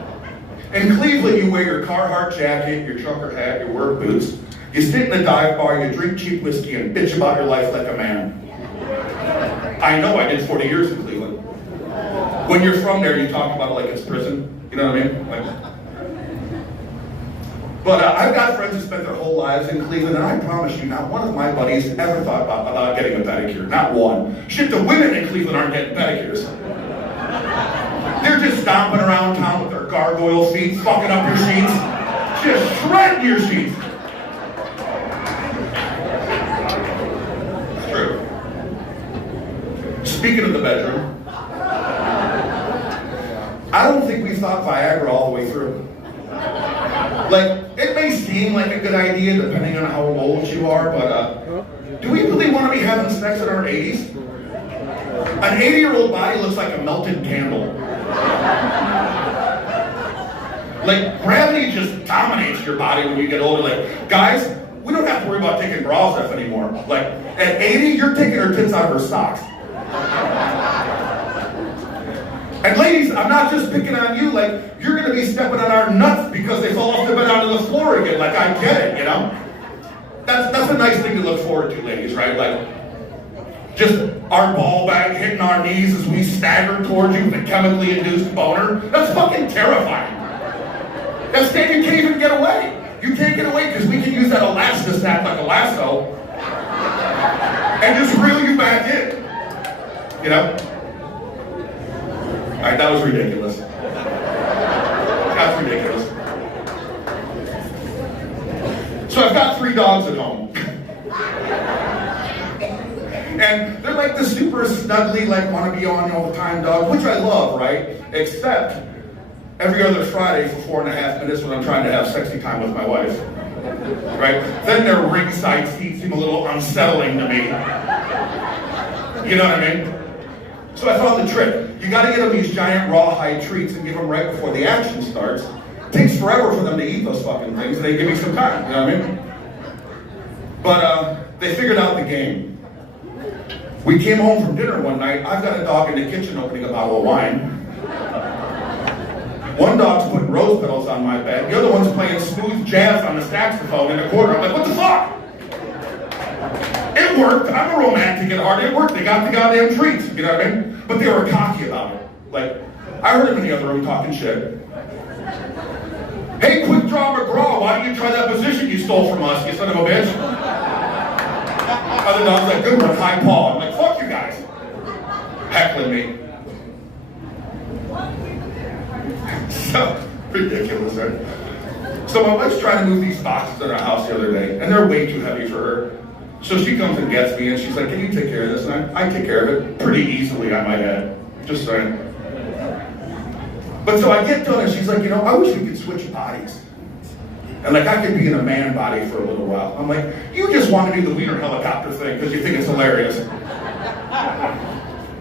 In Cleveland, you wear your Carhartt jacket, your trucker hat, your work boots. You sit in a dive bar, you drink cheap whiskey, and bitch about your life like a man. I know I did 40 years in Cleveland. When you're from there, you talk about it like it's prison. You know what I mean? But I've got friends who spent their whole lives in Cleveland, and I promise you, not one of my buddies ever thought about getting a pedicure. Not one. Shit, the women in Cleveland aren't getting pedicures. They're just stomping around town with their gargoyle feet, fucking up your sheets, just shredding your sheets. It's true. Speaking of the bedroom, I don't think we thought Viagra all the way through. Like, it may seem like a good idea depending on how old you are, but do we really want to be having sex in our 80s? An 80-year-old body looks like a melted candle. Like, gravity just dominates your body when you get older. Like, guys, we don't have to worry about taking bras off anymore. Like, at 80, you're taking her tits out of her socks. And ladies, I'm not just picking on you, like, you're gonna be stepping on our nuts because they fall off the bed onto the floor again. Like, I get it, you know? That's a nice thing to look forward to, ladies, right? Like, just our ball bag hitting our knees as we stagger towards you with a chemically induced boner. That's fucking terrifying. That's saying you can't even get away. You can't get away because we can use that elastistat like a lasso and just reel you back in. You know? Alright, that was ridiculous. That's ridiculous. So I've got 3 dogs at home. And they're like the super snuggly, like want to be on you all the time dog, which I love, right? Except every other Friday for 4.5 minutes when I'm trying to have sexy time with my wife. Right? Then their ringside seats seem a little unsettling to me. You know what I mean? So I found the trick. You gotta get them these giant rawhide treats and give them right before the action starts. It takes forever for them to eat those fucking things. They give me some time, you know what I mean? But they figured out the game. We came home from dinner one night. I've got a dog in the kitchen opening a bottle of wine. One dog's putting rose petals on my bed. The other one's playing smooth jazz on the saxophone in the corner. I'm like, what the fuck? It it worked. I'm a romantic at heart. It worked. They got the goddamn treats. You know what I mean? But they were cocky about it. Like, I heard him in the other room talking shit. Hey, Quick Draw McGraw, why don't you try that position you stole from us, you son of a bitch? Other dog's like, good one, high paw. I'm like, fuck you guys. Heckling me. So ridiculous, right? So my wife's trying to move these boxes in our house the other day, and they're way too heavy for her. So she comes and gets me, and she's like, can you take care of this? And I take care of it pretty easily, I might add. Just saying. But so I get done, and she's like, you know, I wish we could switch bodies. And like, I could be in a man body for a little while. I'm like, you just want to do the wiener helicopter thing because you think it's hilarious.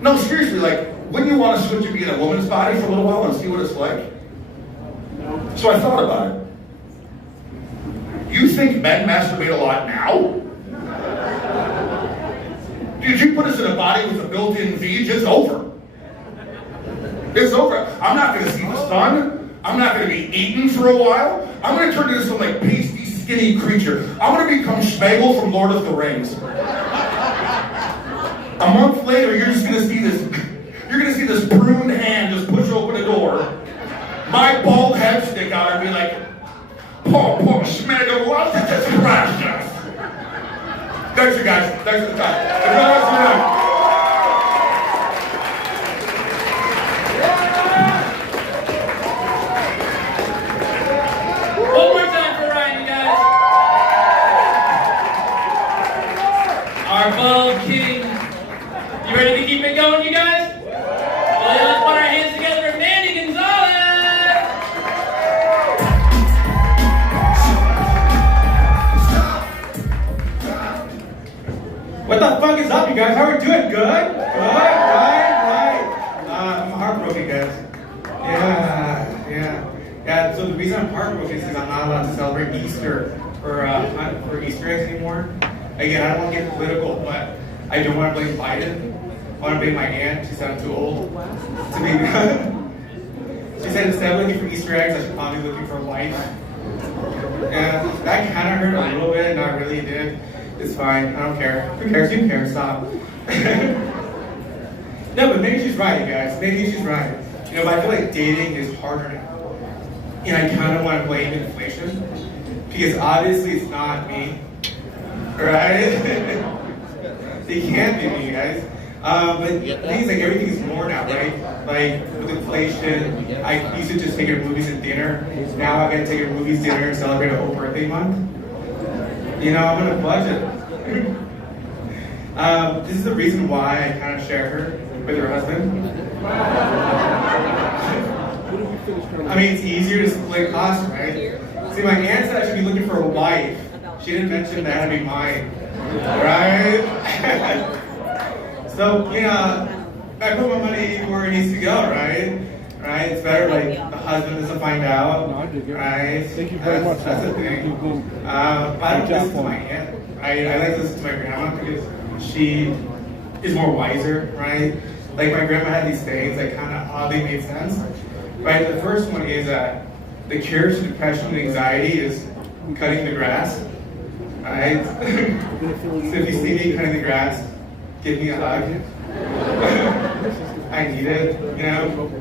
No, seriously, like, wouldn't you want to switch and be in a woman's body for a little while and see what it's like? So I thought about it. You think men masturbate a lot now? Did you put us in a body with a built-in V'ge? It's over. It's over. I'm not going to see the sun. I'm not going to be eaten for a while. I'm going to turn into some like pasty, skinny creature. I'm going to become Schmegel from Lord of the Rings. A month later, you're just going to see this. You're going to see this pruned hand just push open a door. My bald head stick out and be like, poor Schmegel, what is this precious? Thanks, you guys. Thanks for the time. Enjoy the rest of your night. One more time for Ryan, you guys. Our bald king. You ready to keep it going, you guys? Well, let's put our hands together for Manny Gonzalez. What the fuck is up, you guys? How are we doing? Good? Right. I'm heartbroken, guys. Yeah, so the reason I'm heartbroken is because I'm not allowed to celebrate Easter or Easter eggs anymore. Again, I don't want to get political, but I don't want to blame Biden. I want to blame my aunt. She said I'm too old to be. She said instead of looking for Easter eggs, I should probably be looking for a wife. And that kind of hurt a little bit, not really did. It's fine. I don't care. Who cares? You care. Stop. No, but maybe she's right, you guys. Maybe she's right. You know, but I feel like dating is harder now. And I kind of want to blame inflation because obviously it's not me, right? It can't be me, guys. But things like everything is more now, right? Like with inflation, I used to just take her to movies and dinner. Now I gotta take her to movies, dinner, and celebrate a whole birthday month. You know, I'm on a budget. This is the reason why I kind of share her with her husband. I mean, it's easier to split costs, right? See, my aunt said I should be looking for a wife. She didn't mention that had to be mine, right? So, you know, I put my money where it needs to go, right? Right? It's better like the husband doesn't find out, right? Thank you very much. That's the thing. But I don't listen to my aunt, right? I like to listen to my grandma because she is more wiser, right? Like my grandma had these things that kind of oddly made sense, right? The first one is that the cure to depression and anxiety is cutting the grass, right? So if you see me cutting the grass, give me a hug. I need it, you know?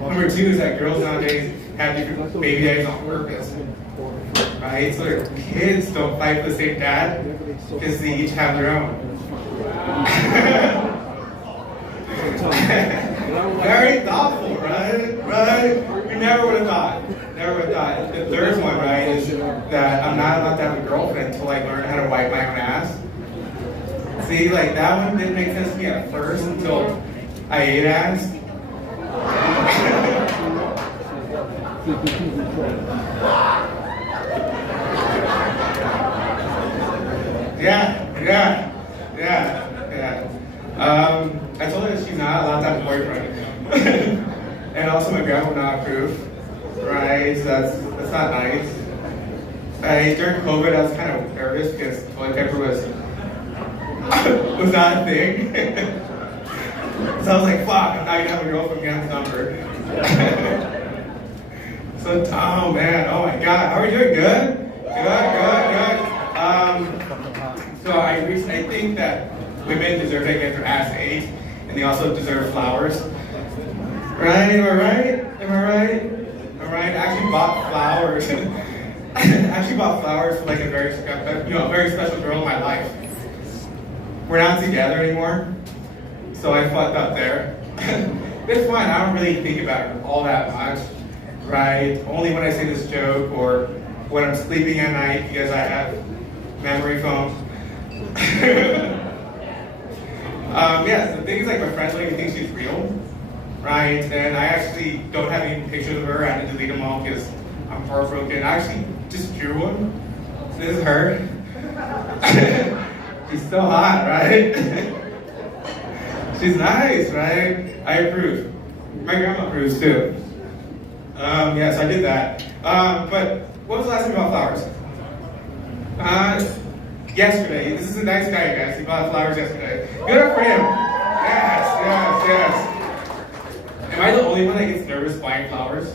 Number two is that girls nowadays have different baby daddies on purpose, right? So their kids don't fight for the same dad because they each have their own. Very thoughtful, right? Right? We never would have thought. Never would have thought. The third one, right, is that I'm not allowed to have a girlfriend until I learn how to wipe my own ass. See, like that one didn't make sense to me at first until I ate ass. Yeah. I told her that she's not allowed to have a boyfriend. And also my grandma would not approve. Right? So that's not nice. During COVID I was kind of nervous because toilet paper was not a thing. So I was like, fuck, I'm not gonna have a girlfriend Grandma's number. So, oh man, oh my god, how are we doing? Good? So I think think that women deserve to get their ass ate, and they also deserve flowers. Right? Am I right? Am I right? Am I right? I actually bought flowers. I actually bought flowers for like a very special girl in my life. We're not together anymore, so I fucked up there. It's fine. I don't really think about it all that much, right? Only when I say this joke or when I'm sleeping at night because I have memory foam. Yeah, the thing is, like, my friends don't even think she's real, right? And I actually don't have any pictures of her. I had to delete them all because I'm heartbroken. I actually just drew one. This is her. She's so hot, right? She's nice, right? I approve. My grandma approves too. Yeah, so I did that. But what was the last time you bought flowers? Yesterday. This is a nice guy, you guys. He bought flowers yesterday. Good for him. Yes. Am I the only one that gets nervous buying flowers?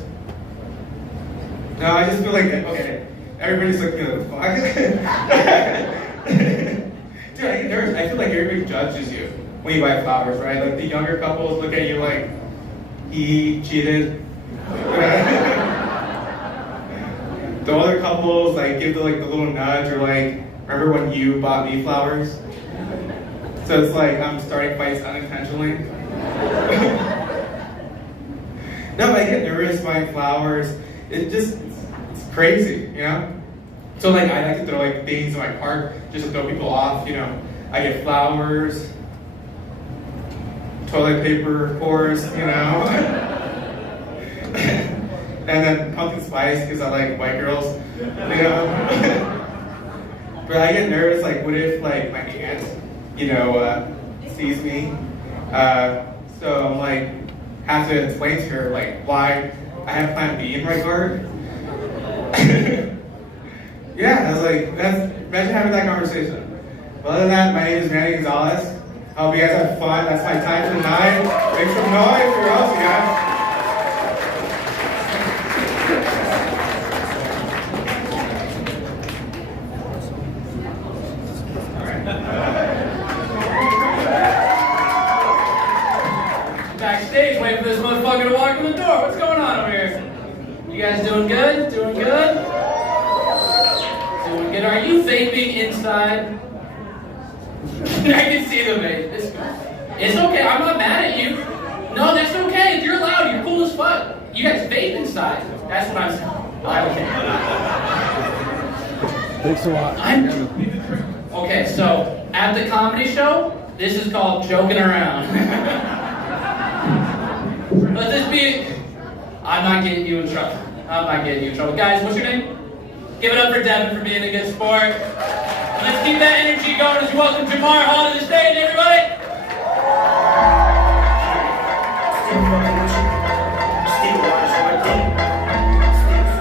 No, I just feel like, okay, everybody's looking at the fuck. Dude, I get nervous. I feel like everybody judges you when you buy flowers, right? Like the younger couples look at you like, he cheated. The older couples like give the little nudge or like, remember when you bought me flowers? So it's like I'm starting fights unintentionally. No, but I get nervous buying flowers. It's crazy, you know? So like I like to throw like things in my park just to throw people off, you know. I get flowers, toilet paper, of course, you know. And then pumpkin spice because I like white girls, you know. But I get nervous, like what if like my aunt, you know, sees me? So I'm like, have to explain to her like why I have plan B in my card. Yeah, I was like, imagine having that conversation. But other than that, my name is Manny Gonzalez. I hope you guys have fun. That's my time tonight. Make some noise for us, guys. Backstage, waiting for this motherfucker to walk in the door. What's going on over here? You guys doing good? Doing good? Doing good. Are you vaping inside? I can see the vape. It's okay. I'm not mad at you. No, that's okay. You're loud. You're cool as fuck. You guys vape inside. That's what I'm saying. Okay. Thanks a lot. Okay, so at the comedy show, this is called joking around. Let this be. I'm not getting you in trouble. I'm not getting you in trouble. Guys, what's your name? Give it up for Devin for being a good sport. Let's keep that energy going as we welcome Jamar Hall to the stage, everybody.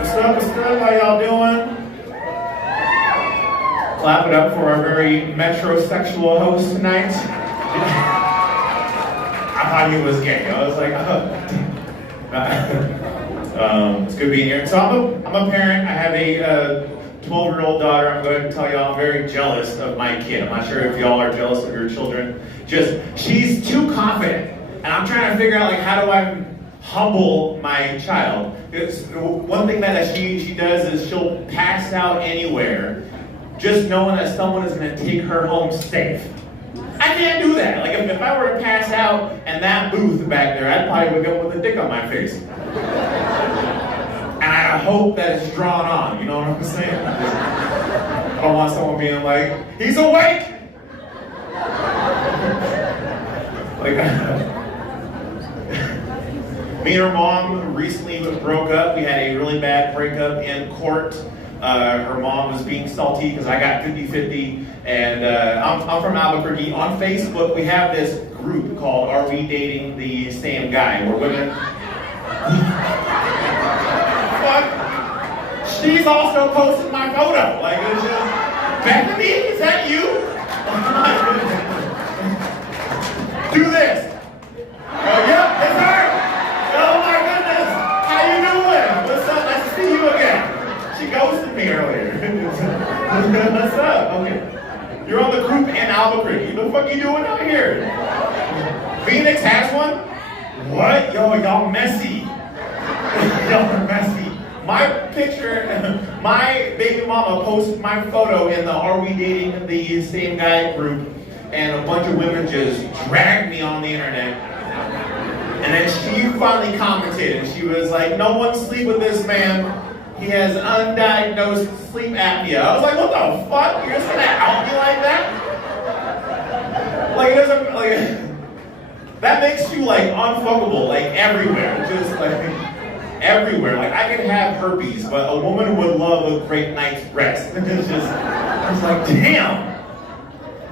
What's up? How y'all doing? Clap it up for our very metrosexual host tonight. I thought he was gay. I was like, it's good being here. So I'm a parent. I have a 12-year-old daughter. I'm going to tell y'all I'm very jealous of my kid. I'm not sure if y'all are jealous of your children. She's too confident. And I'm trying to figure out like how do I humble my child. One thing that she does is she'll pass out anywhere just knowing that someone is going to take her home safe. I can't do that. Like if I were to pass out in that booth back there, I'd probably wake up with a dick on my face. And I hope that it's drawn on, you know what I'm saying? I don't want someone being like, he's awake! Like, me and her mom recently broke up. We had a really bad breakup in court. Her mom was being salty because I got 50-50. And I'm from Albuquerque. On Facebook, we have this group called Are We Dating the Same Guy? Where women... Fuck. She's also posted my photo. Like, it's just, Bethany, is that you? Do this. Oh, yep, it's her. Oh my goodness. How you doing? What's up? Nice to see you again. She ghosted me earlier. What's up? Okay. You're on the group in Albuquerque. What the fuck are you doing out here? Phoenix has one? What? Yo, y'all messy. Y'all are messy. My picture, my baby mama posted my photo in the Are We Dating the Same Guy group, and a bunch of women just dragged me on the internet. And then she finally commented, and she was like, "No one sleep with this man. He has undiagnosed sleep apnea." I was like, "What the fuck? You're just gonna out me like that?" Like, it doesn't, like, that makes you, like, unfuckable, like, everywhere. Just, like, everywhere. Like, I could have herpes, but a woman would love a great night's rest. It's just, I was like, damn.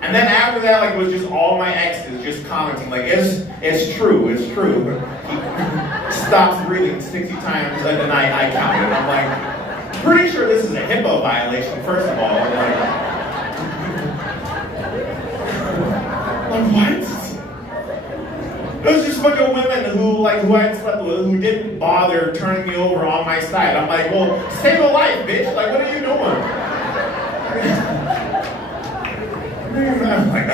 And then after that, like, it was just all my exes just commenting, like, it's true. He stops breathing 60 times a night, I counted. I'm like, pretty sure this is a HIPAA violation, first of all. I'm like, what? It was just a bunch of women who I had slept with, who didn't bother turning me over on my side. I'm like, well, save a life, bitch. Like, what are you doing? I'm like,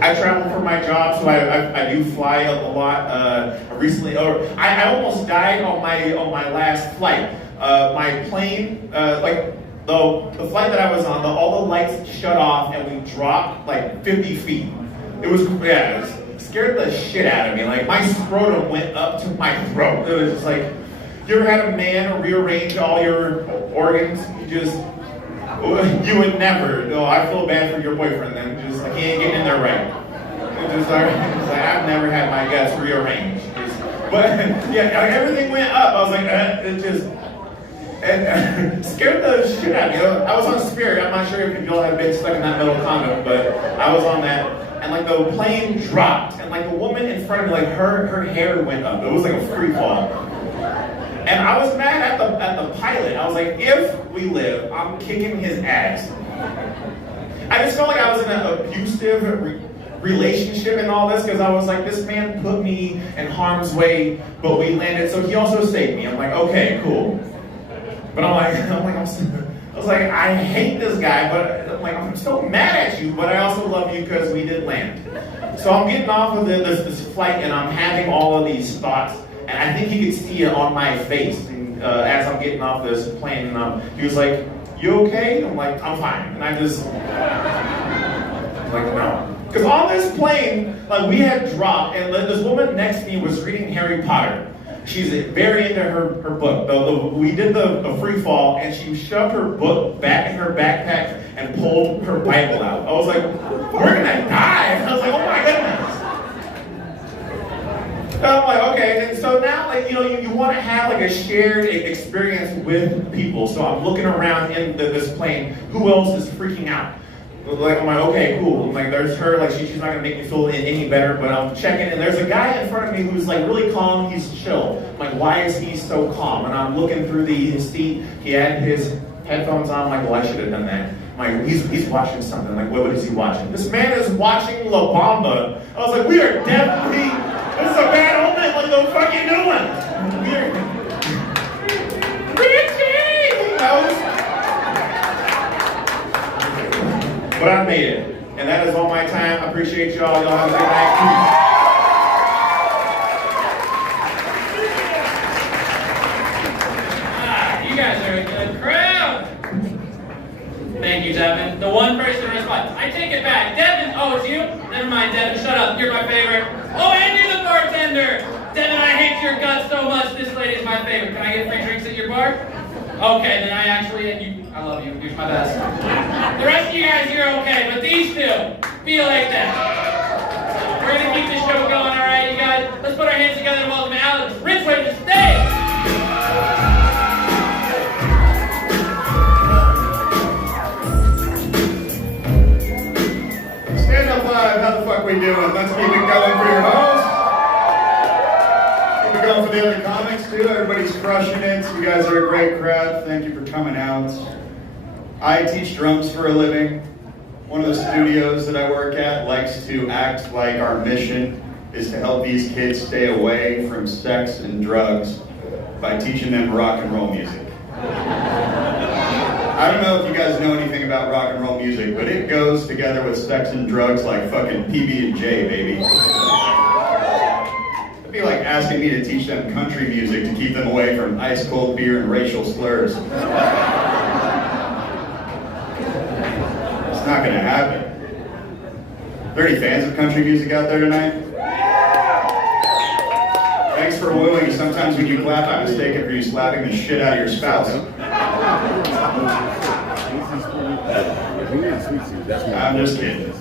I travel for my job, so I do fly a lot. I almost died on my last flight. My plane, the flight that I was on, all the lights shut off and we dropped like 50 feet. It scared the shit out of me. Like, my scrotum went up to my throat. It was just like, you ever had a man rearrange all your organs? You would never. No, I feel bad for your boyfriend then. Just like, he ain't getting in there right. It's like, I've never had my guts rearranged. But yeah, everything went up. I was like, it scared the shit out of me. I was on Spirit. I'm not sure if y'all have been stuck in that metal condom, but I was on that. And like the plane dropped, and like the woman in front of me, like her hair went up. It was like a free fall. And I was mad at the pilot. I was like, if we live, I'm kicking his ass. I just felt like I was in an abusive relationship and all this, because I was like, this man put me in harm's way, but we landed, so he also saved me. I'm like, okay, cool. But I was like, I hate this guy, but I'm like, I'm still mad at you, but I also love you because we did land. So I'm getting off of this flight, and I'm having all of these thoughts, and I think he could see it on my face. And as I'm getting off this plane, and he was like, "You okay?" I'm like, "I'm fine." And I'm like, no. Because on this plane, like, we had dropped, and this woman next to me was reading Harry Potter. She's very into her book. We did the free fall, and she shoved her book back in her backpack and pulled her Bible out. I was like, we're gonna die. I was like, oh my goodness. And I'm like, okay. And so now, like, you want to have like a shared experience with people. So I'm looking around in this plane. Who else is freaking out? Like, I'm like, okay, cool. I'm like, there's her, like, she's not gonna make me feel any better, but I'm checking, and there's a guy in front of me who's like really calm, he's chill. I'm like, why is he so calm? And I'm looking through his seat, he had his headphones on. I'm like, well, I should have done that. I'm like, he's watching something. Like, what is he watching? This man is watching La Bamba. I was like, we are definitely, this is a bad omen. What the fuck you doing? Richie! But I made it. And that is all my time. I appreciate y'all. Y'all have a good night. You guys are a good crowd. Thank you, Devin. The one person to respond. I take it back. Devin, oh, it's you? Never mind, Devin. Shut up. You're my favorite. Oh, and you're the bartender. Devin, I hate your guts so much. This lady is my favorite. Can I get free drinks at your bar? Okay, then I love you. You're my best. The rest of you guys, you're okay, but these two, feel like that. We're gonna keep this show going, all right, you guys? Let's put our hands together and welcome Alex Ritzway to the stage. Stand up live. How the fuck we doing? Let's keep it going for your host. Keep it going for the other comics too. Everybody's crushing it. You guys are a great crowd. Thank you for coming out. I teach drums for a living. One of the studios that I work at likes to act like our mission is to help these kids stay away from sex and drugs by teaching them rock and roll music. I don't know if you guys know anything about rock and roll music, but it goes together with sex and drugs like fucking PB&J, baby. It'd be like asking me to teach them country music to keep them away from ice cold beer and racial slurs. It's not gonna happen. Are there any fans of country music out there tonight? Thanks for wooing. Sometimes when you clap, I mistake it for you slapping the shit out of your spouse. I'm just kidding.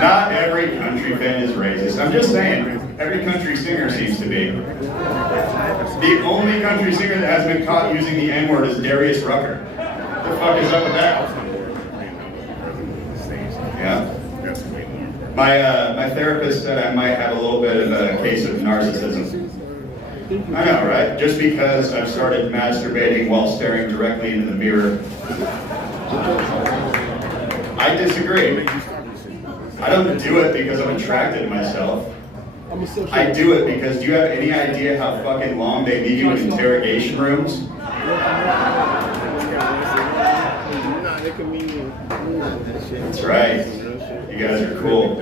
Not every country fan is racist. I'm just saying, every country singer seems to be. The only country singer that has been caught using the N-word is Darius Rucker. What the fuck is up with that? Yeah. My therapist said I might have a little bit of a case of narcissism. I know, right? Just because I've started masturbating while staring directly into the mirror. I disagree. I don't do it because I'm attracted to myself. I do it because, do you have any idea how fucking long they leave you in interrogation rooms? That's right. You guys are cool.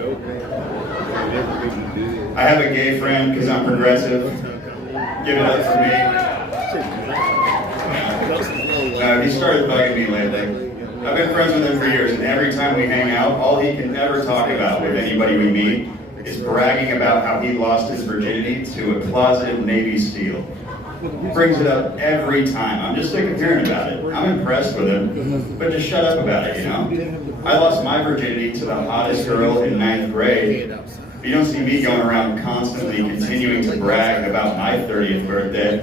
I have a gay friend because I'm progressive. Give it up for me. He started bugging me lately. I've been friends with him for years, and every time we hang out, all he can ever talk about with anybody we meet is bragging about how he lost his virginity to a closeted Navy SEAL. Brings it up every time. I'm just sick of hearing about it. I'm impressed with him, but just shut up about it, you know? I lost my virginity to the hottest girl in 9th grade. You don't see me going around constantly continuing to brag about my 30th birthday.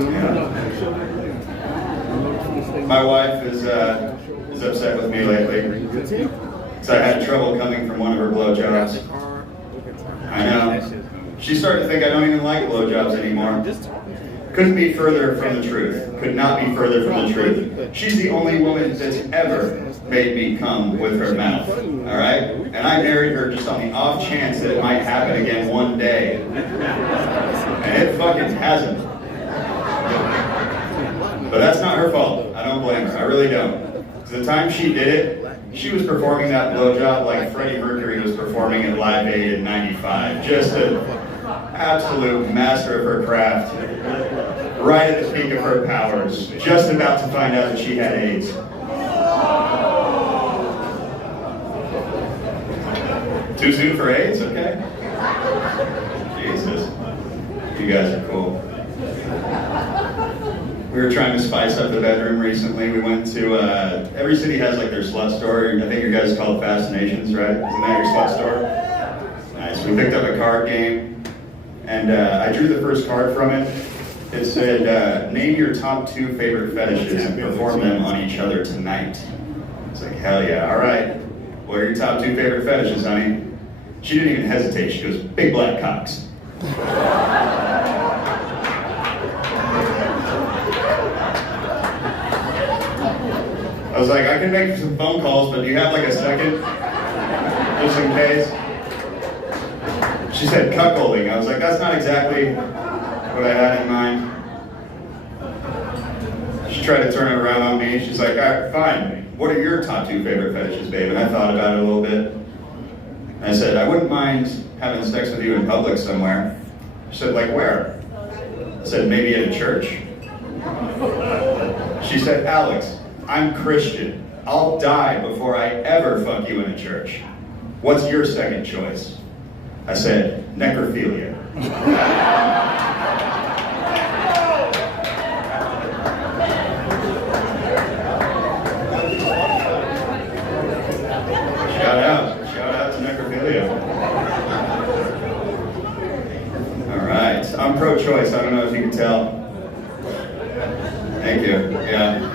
Yeah. My wife is upset with me lately. So I had trouble coming from one of her blowjobs. I know. She started to think I don't even like blowjobs anymore. Couldn't be further from the truth. Could not be further from the truth. She's the only woman that's ever made me come with her mouth. Alright? And I married her just on the off chance that it might happen again one day. And it fucking hasn't. But that's not her fault. I don't blame her. I really don't. Because the time she did it, she was performing that blowjob like Freddie Mercury was performing at Live Aid in '95. Just an absolute master of her craft. Right at the peak of her powers. Just about to find out that she had AIDS. Too soon for AIDS? Okay. Jesus. You guys are cool. We were trying to spice up the bedroom recently. We went to, every city has like their slut store. I think your guys call it Fascinations, right? Isn't that your slut store? Nice. We picked up a card game, and I drew the first card from it. It said, name your top 2 favorite fetishes and perform them on each other tonight. It's like, hell yeah, all right. What are your top 2 favorite fetishes, honey? She didn't even hesitate. She goes, big black cocks. I was like, I can make some phone calls, but do you have like a second? Just in case. She said cuckolding. I was like, that's not exactly what I had in mind. She tried to turn it around on me. She's like, all right, fine. What are your top 2 favorite fetishes, babe? And I thought about it a little bit. And I said, I wouldn't mind having sex with you in public somewhere. She said, like where? I said, maybe at a church. She said, Alex, I'm Christian. I'll die before I ever fuck you in a church. What's your second choice? I said, necrophilia. Shout out to necrophilia. All right, I'm pro-choice. I don't know if you can tell. Thank you. Yeah.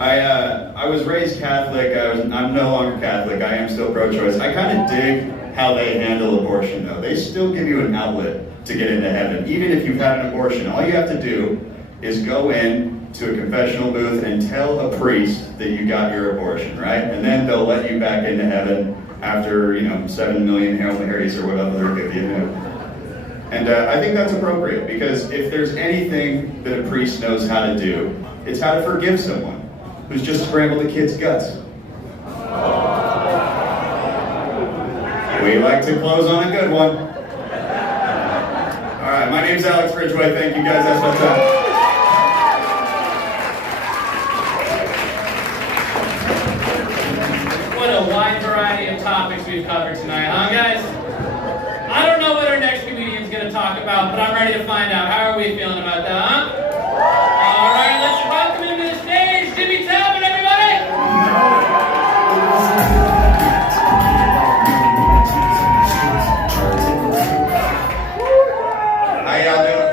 I was raised Catholic. I'm no longer Catholic. I am still pro-choice. I kind of dig how they handle abortion, though. They still give you an outlet to get into heaven. Even if you've had an abortion, all you have to do is go in to a confessional booth and tell a priest that you got your abortion, right? And then they'll let you back into heaven after, 7 million Hail Marys or whatever they're giving you. And I think that's appropriate, because if there's anything that a priest knows how to do, it's how to forgive someone who's just scrambled a kid's guts. We like to close on a good one. All right, my name's Alex Ridgway. Thank you guys. That's what's up. What a wide variety of topics we've covered tonight, huh, guys? I don't know what our next comedian's going to talk about, but I'm ready to find out. How are we feeling about that, huh? All right, let's welcome him to the stage, Jimmy Talbot, everybody! How y'all doing?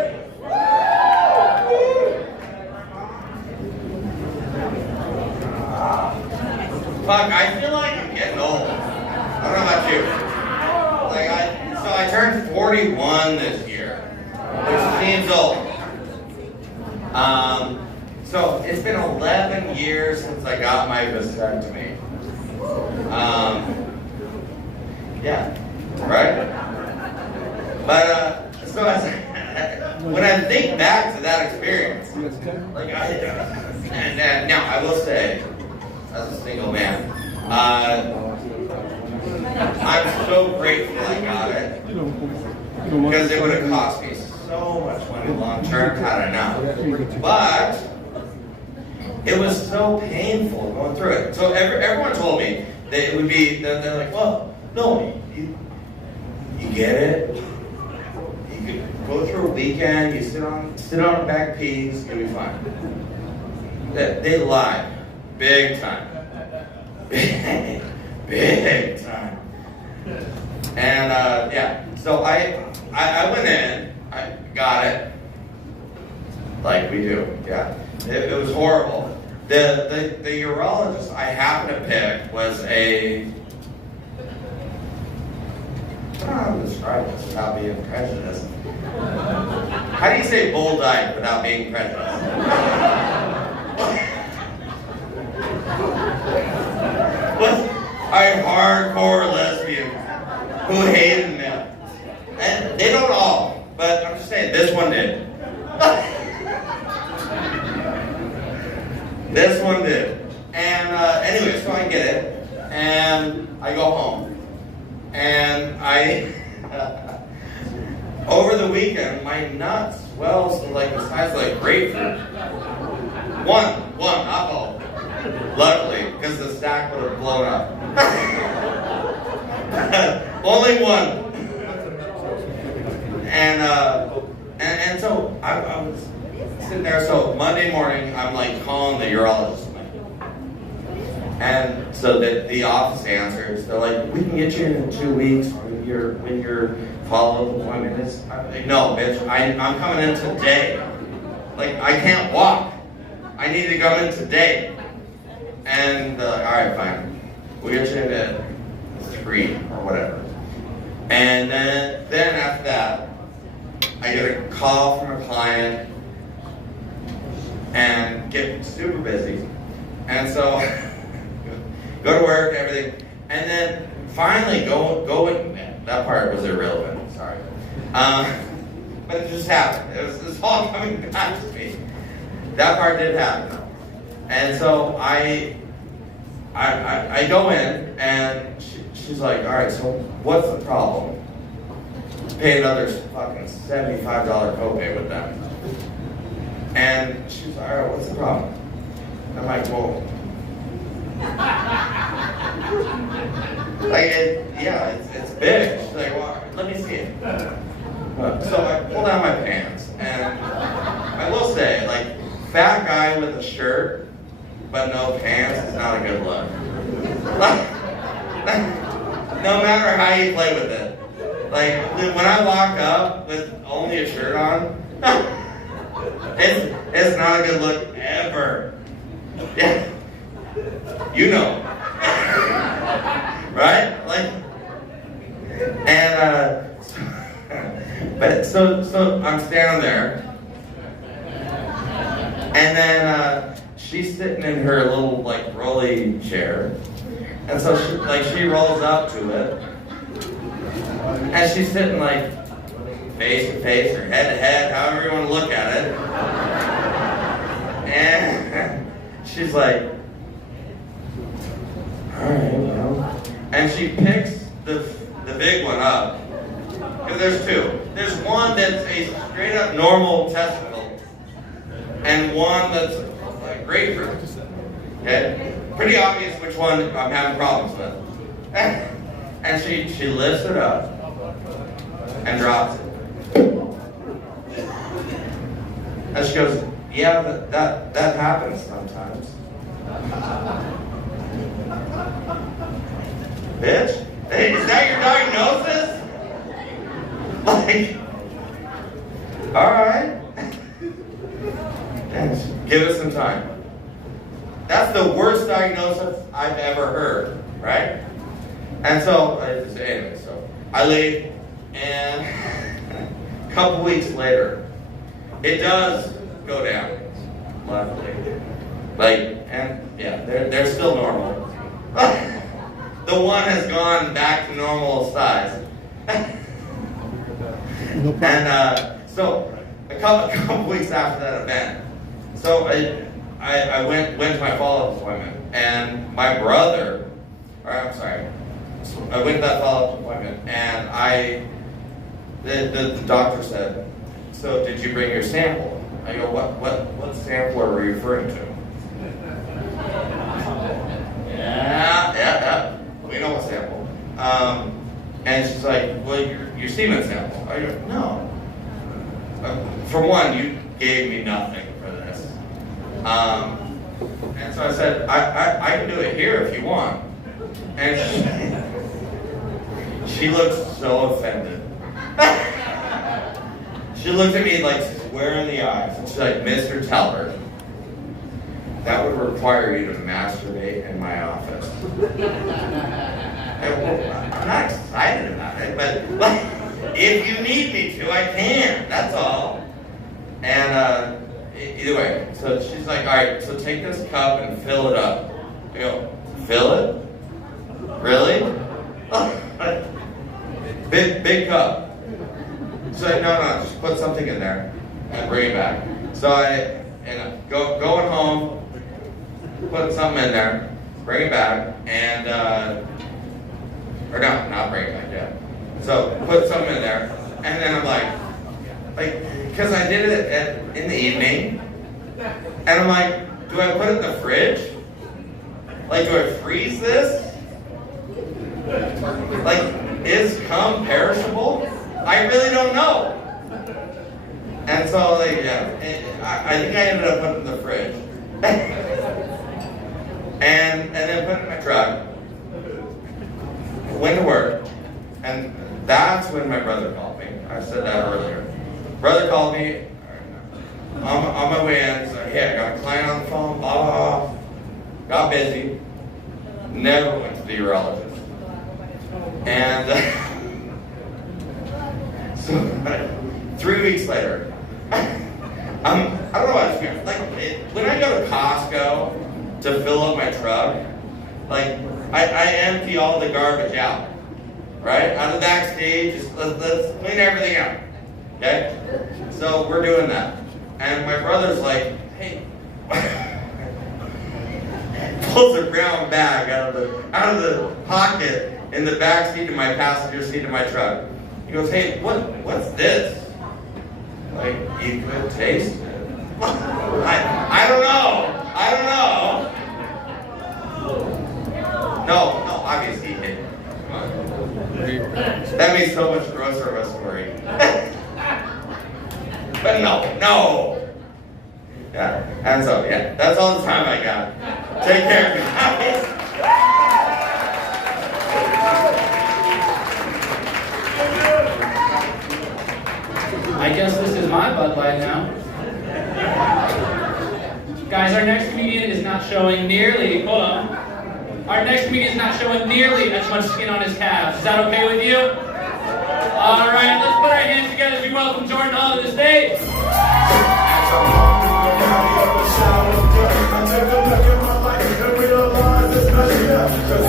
Fuck, I feel like I'm getting old. I don't know about you. So I turned 41 this year, which seems old. So it's been 11 years since I got my vasectomy. Yeah, right? But so when I think back to that experience, and now I will say, as a single man, I'm so grateful I got it, because it would have cost me so much money long term had I not. But it was so painful going through it. So everyone told me that it would be, they're like, well, no, you get it. You could go through a weekend, you sit on a back piece, you'll be fine. They lied. Big time. Big time. And yeah, so I went in, I got it, like we do, yeah. It was horrible. The urologist I happened to pick was I don't know how to describe this without being prejudiced. How do you say bull-dyke without being prejudiced? Was a hardcore lesbian who hated men. And they don't all, but I'm just saying, this one did. This one did. And anyway, so I get it, and I go home. And over the weekend, my nuts swells to like the size of like grapefruit. One, not all. Luckily, because the stack would have blown up. Only one. And so I was sitting there. So Monday morning, I'm like calling the urologist. And so the office answers. They're like, we can get you in 2 weeks when your follow-up appointment is. I'm like, no, bitch, I'm coming in today. Like, I can't walk. I need to come in today. And they're like, all right, fine. We'll get you in at 3 or whatever. And then after that, I get a call from a client and get super busy. And so go to work, everything. And then finally go in, that part was irrelevant, sorry. But it just happened. It's all coming back to me. That part did happen. And so I go in, and she's like, all right, so what's the problem? Pay another fucking $75 copay with them. And she's like, all right, what's the problem? And I'm like, whoa. Like, it's big. She's like, well, let me see it. So I pull down my pants, and I will say, like, fat guy with a shirt but no pants is not a good look. No matter how you play with it. Like, when I walk up with only a shirt on, it's not a good look ever. Yeah. You know. Right? Like, and, but so I'm standing there, and then she's sitting in her little like rolly chair, And so she rolls up to it, and she's sitting like face to face or head to head, however you want to look at it. And she's like, all right, well. And she picks the big one up. Because there's two. There's one that's a straight up normal testicle, and one that's like grapefruit. Okay? Pretty obvious which one I'm having problems with. And she lifts it up and drops it. And she goes, yeah, that happens sometimes. Bitch? Hey, is that your diagnosis? Like, alright. Give us some time. That's the worst diagnosis I've ever heard, right? And so, anyway, so I leave, and a couple weeks later, it does go down, luckily. Like, and yeah, they're still normal. The one has gone back to normal size. And so a couple weeks after that event, so I went to my follow-up appointment, and my brother, I went to that follow-up appointment, and the doctor said, so did you bring your sample? I go, what sample are we referring to? Yeah. We know what sample. And she's like, well, your semen sample. I go, no. For one, you gave me nothing for this. And so I said, I can do it here if you want. And she looks so offended. She looked at me like square in the eyes. And she's like, Mr. Teller, that would require you to masturbate in my office. I'm not excited about it, but if you need me to, I can. That's all. And either way, so she's like, all right, so take this cup and fill it up. I go, fill it? Really? Big cup. She's like, no, just put something in there and bring it back. So going home, put something in there, bring it back, and or no, not bring it back yet. So put something in there, and then I'm like, because I did it in the evening, and I'm like, do I put it in the fridge? Like, do I freeze this? Like, is cum perishable? I really don't know. And so, like, yeah, I think I ended up putting it in the fridge. and then put it in my truck. Went to work, and that's when my brother called me. I said that earlier. Brother called me on my way in. He's like, hey, I got a client on the phone, blah, blah, blah. Got busy. Never went to the urologist. And so 3 weeks later, I don't know what I feel. Like, when I go to Costco to fill up my truck, like, I empty all the garbage out, right? Out of the backstage, just let's clean everything out, okay? So we're doing that. And my brother's like, hey, pulls a brown bag out of the pocket in the back seat of my passenger seat of my truck. He goes, hey, what's this? Like, you could taste it. I don't know. No, obviously he didn't. Come on. That makes so much grosser of a story. But no. Yeah, and so, yeah, that's all the time I got. Take care, guys. I guess this is my Bud Light now. Guys, our next comedian is not showing nearly, hold on. Our next comedian is not showing nearly as much skin on his calves. Is that okay with you? All right, let's put our hands together as we welcome Jordan Hall to the stage. I took a look at my life and realized it's messed up, 'cause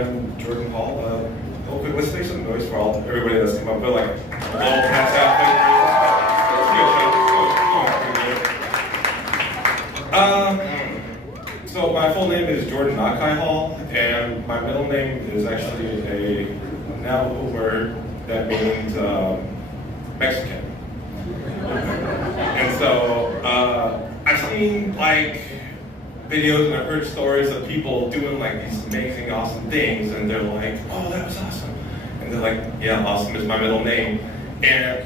I'm Jordan Hall. Okay, let's make some noise for everybody that's come up. But like, all cats out. So my full name is Jordan Nakai Hall, and my middle name is actually a Navajo word that means Mexican. And so I've seen like videos and I've heard stories of people doing like these amazing, awesome things, and they're like, "Oh, that was awesome," and they're like, "Yeah, awesome is my middle name," and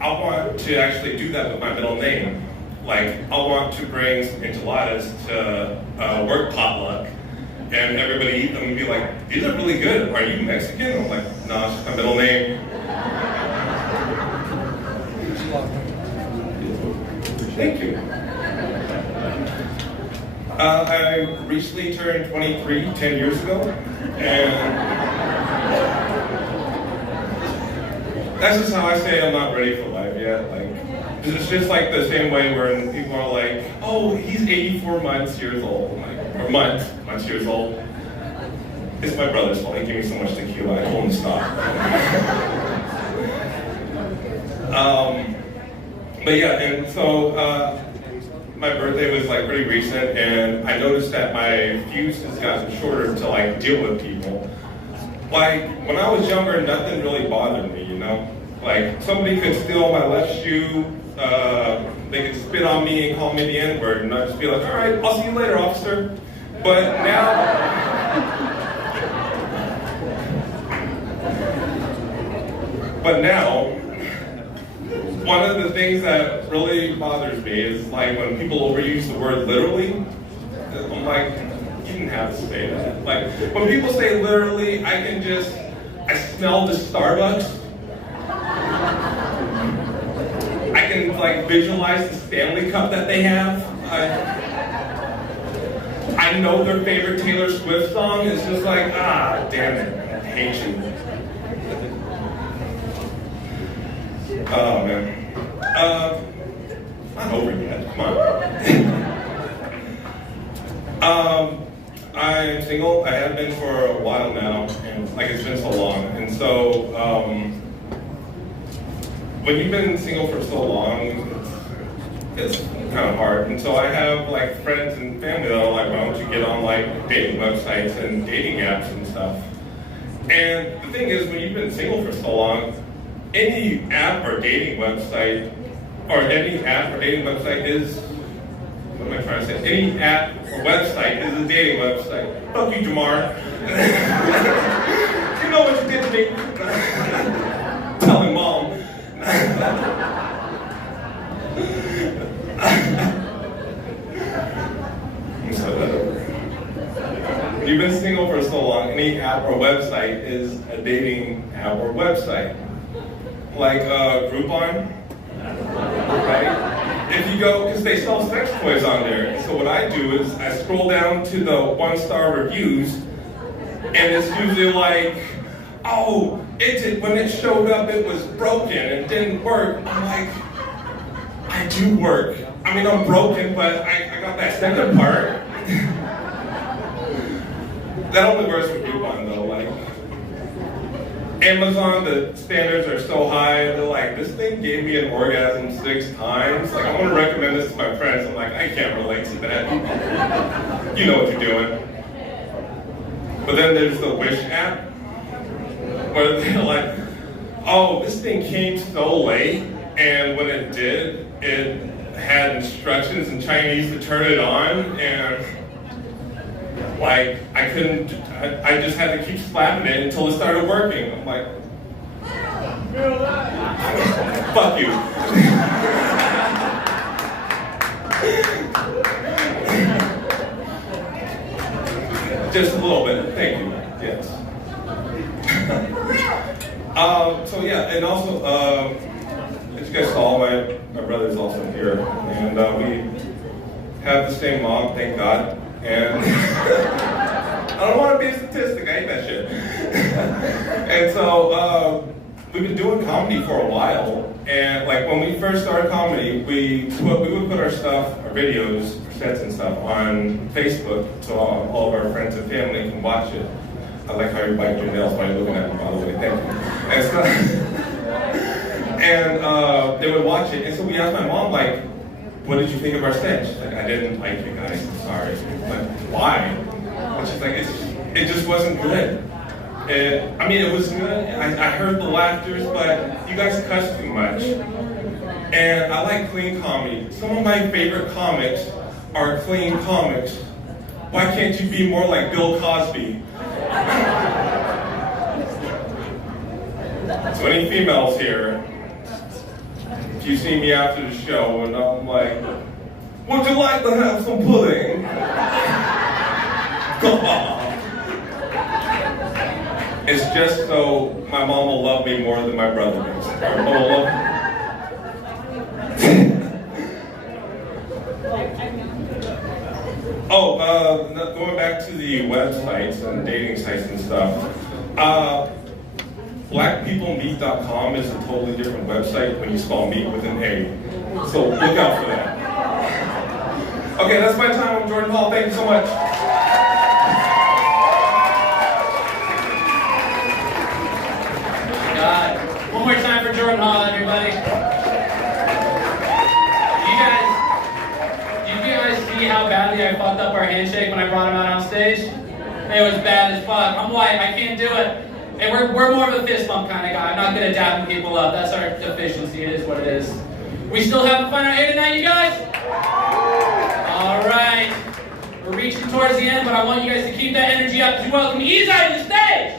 I want to actually do that with my middle name. Like, I want to bring some enchiladas to work potluck, and everybody eat them and be like, "These are really good. Are you Mexican?" I'm like, "No, it's just my middle name." Thank you. I recently turned 23 10 years ago, and that's just how I say I'm not ready for life yet. Like, it's just like the same way when people are like, "Oh, he's 84 years old," like, or months years old. It's my brother's fault. He gave me so much tequila. I told him to stop. But yeah, and so my birthday was like pretty recent, and I noticed that my fuse has gotten shorter to like deal with people. Like when I was younger, nothing really bothered me, you know. Like somebody could steal my left shoe, they could spit on me and call me the N-word, and I'd just be like, "All right, I'll see you later, officer." But now, one of the things that really bothers me is like when people overuse the word literally. I'm like, you didn't have to say that. Like when people say literally, I smell the Starbucks. I can like visualize the Stanley Cup that they have. I know their favorite Taylor Swift song. It's just like, damn it, I hate you. Oh man. Not over yet. Come on. I'm single. I have been for a while now, and like it's been so long. And so, when you've been single for so long, it's kind of hard. And so I have like friends and family that are like, "Why don't you get on like dating websites and dating apps and stuff?" And the thing is, when you've been single for so long, any app or dating website, is, what am I trying to say? Any app or website is a dating website. Fuck you, Jamar. You know what you did to me. Telling mom. You've been single for so long, any app or website is a dating app or website. Like Groupon, right? If you go, because they sell sex toys on there. So what I do is I scroll down to the 1-star reviews, and it's usually like, "Oh, when it showed up, it was broken and didn't work." I'm like, I do work. I mean, I'm broken, but I got that second part. That only works with Groupon though. Like Amazon, the standards are so high. They're like, "This thing gave me an orgasm 6 times. Like, I want to recommend this to my friends." I'm like, I can't relate to that. You know what you're doing. But then there's the Wish app, where they're like, "Oh, this thing came so late, and when it did, it had instructions in Chinese to turn it on, and like I just had to keep slapping it until it started working." I'm like, fuck you. Just a little bit, thank you, yes. So yeah, and also, as you guys saw, my brother's also here, and we have the same mom, thank God. And I don't want to be a statistic, I hate that shit. And so we've been doing comedy for a while, and like when we first started comedy, we would put our stuff, our videos, our sets and stuff on Facebook, so all of our friends and family can watch it. I like how you bite your nails while you're looking at me, by the way. Thank you. And so, and they would watch it. And so we asked my mom, like, what did you think of our sketch? She's like, I didn't like you guys. I'm sorry. Like, why? And she's like, it just wasn't good. I mean, it was good. I heard the laughters, but you guys cuss too much. And I like clean comedy. Some of my favorite comics are clean comics. Why can't you be more like Bill Cosby? So any females here, if you see me after the show and I'm like, would you like to have some pudding? It's just so my mom will love me more than my brother does. My mom will love me. Going back to the websites and dating sites and stuff, blackpeoplemeet.com is a totally different website when you spell meet with an A. So look out for that. Okay, that's my time. I'm Jordan Hall. Thank you so much. God. One more time for Jordan Hall, everybody. Did you guys see how badly I fucked up our handshake when I brought him out on stage? It was bad as fuck. I'm white, I can't do it. And we're more of a fist bump kind of guy. I'm not good at dapping people up. That's our deficiency. It is what it is. We still having fun out here tonight, you guys? All right. We're reaching towards the end, but I want you guys to keep that energy up as you welcome Izai to the stage.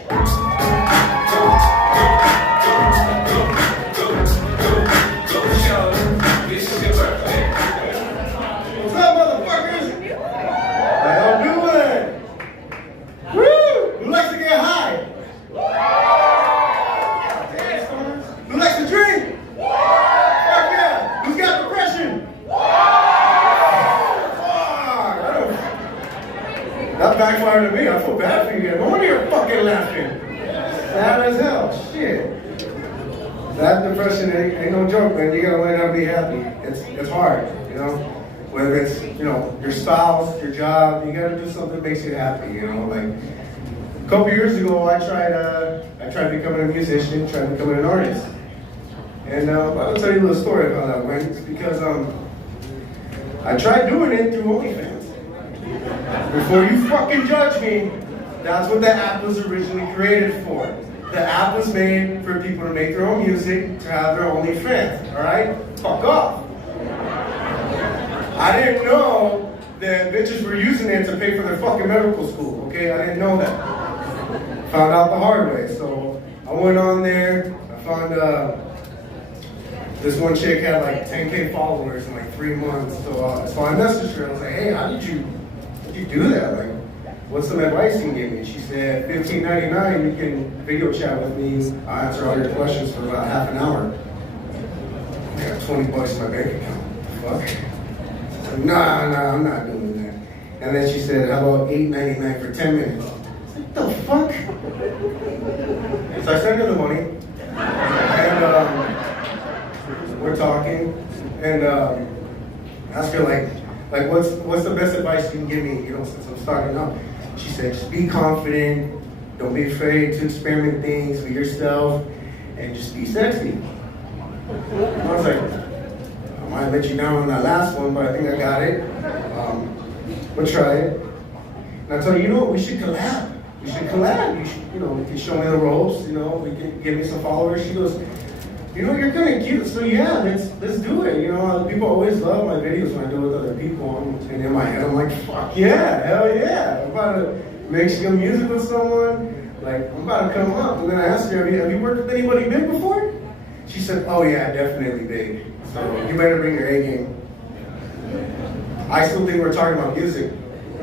What's up, motherfuckers? How y'all doing? Woo! Who likes to get high? Who likes to drink? Fuck yeah! Who's got depression? That backfired on me. I feel bad for you guys. No wonder you're fucking laughing. Sad as hell. Shit. That depression ain't no joke, man. You gotta learn how to be happy. It's hard, you know? Whether it's, you know, your spouse, your job, you gotta do something that makes you happy, you know? Like, a couple years ago, I tried becoming a musician, tried becoming an artist. And I'll tell you a little story of how that went. It's because I tried doing it through OnlyFans. Before you fucking judge me, that's what the app was originally created for. The app was made for people to make their own music, to have their OnlyFans, alright? Fuck off. I didn't know that bitches were using it to pay for their fucking medical school, okay? I didn't know that. Found out the hard way, so I went on there, I found this one chick had like 10K followers in like 3 months, so I messaged her, I was like, hey, how did you do that? Like, what's some advice you can give me? She said, $15.99, you can video chat with me. I'll answer all your questions for about half an hour. I got $20 in my bank account. Fuck. I said, nah, I'm not doing that. And then she said, how about $8.99 for 10 minutes? I said, what the fuck? So I sent her the money. And we're talking. And asked her, like what's the best advice you can give me, you know, since I'm starting out? She said, just be confident, don't be afraid to experiment things with yourself, and just be sexy. And I was like, I might let you down on that last one, but I think I got it. We'll try it. And I told her, you know what, we should collab. You should, you know, you can show me the ropes, you know, we can give me some followers. She goes, you know, you're kind of cute, so yeah, let's do it. You know, people always love my videos when I do it with other people. And in my head, I'm like, fuck yeah, hell yeah. I'm about to make some music with someone. Like, I'm about to come up. And then I asked her, have you worked with anybody big before? She said, oh yeah, definitely big. So you better bring your A game. I still think we're talking about music.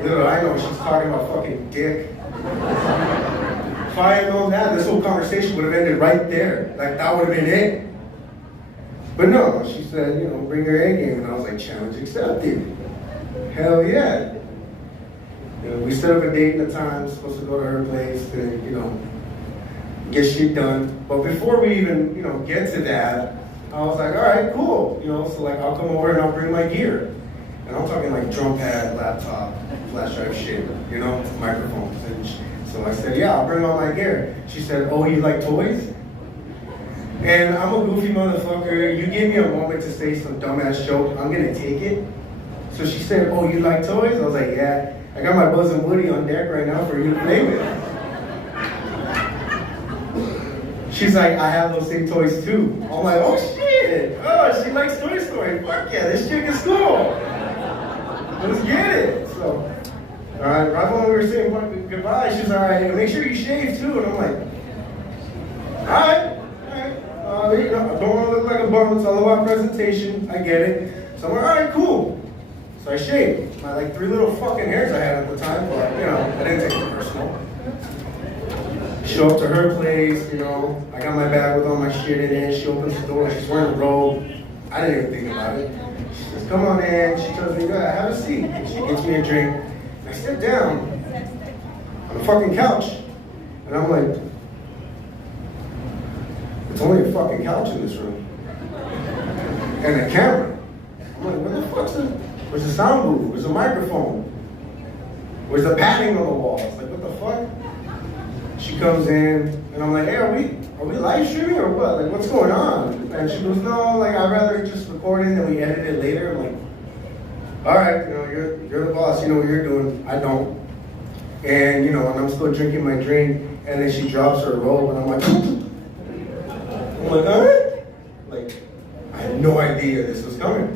Little I know she's talking about fucking dick. If I had known that, this whole conversation would have ended right there. Like, that would have been it. But no, she said, you know, bring your A game. And I was like, challenge accepted. Hell yeah. You know, we set up a date and a time, supposed to go to her place to, you know, get shit done. But before we even, you know, get to that, I was like, all right, cool. You know, so like, I'll come over and I'll bring my gear. And I'm talking like drum pad, laptop, flash drive shit, you know, microphones. And so So I said, yeah, I'll bring all my gear. She said, oh, you like toys? And I'm a goofy motherfucker. You give me a moment to say some dumbass joke, I'm gonna take it. So she said, oh, you like toys? I was like, yeah. I got my Buzz and Woody on deck right now for you to play with. She's like, I have those same toys too. I'm like, oh shit. Oh, she likes Toy Story. Fuck yeah, this chick is cool. Let's get it. So, right when we were saying goodbye, she's like, all right, make sure you shave too. And I'm like, all right. You know, I don't want to look like a bum. It's all about presentation. I get it. So I'm like, all right, cool. So I shaved my like 3 little fucking hairs I had at the time, but you know, I didn't take it personal. Show up to her place, you know, I got my bag with all my shit in it. She opens the door, she's wearing a robe. I didn't even think about it. She says, come on in. She tells me, yeah, have a seat. And she gets me a drink. I sit down on the fucking couch, and I'm like, it's only a fucking couch in this room. And a camera. I'm like, where the fuck's the, where's the sound booth? Where's the microphone? Where's the padding on the walls? Like, what the fuck? She comes in, and I'm like, hey, are we live streaming or what? Like, what's going on? And she goes, no, like, I'd rather just record it and we edit it later. I'm like, all right, you know, you're the boss, you know what you're doing. I don't. And, you know, and I'm still drinking my drink, and then she drops her robe, and I'm like, all right? Like, I had no idea this was coming.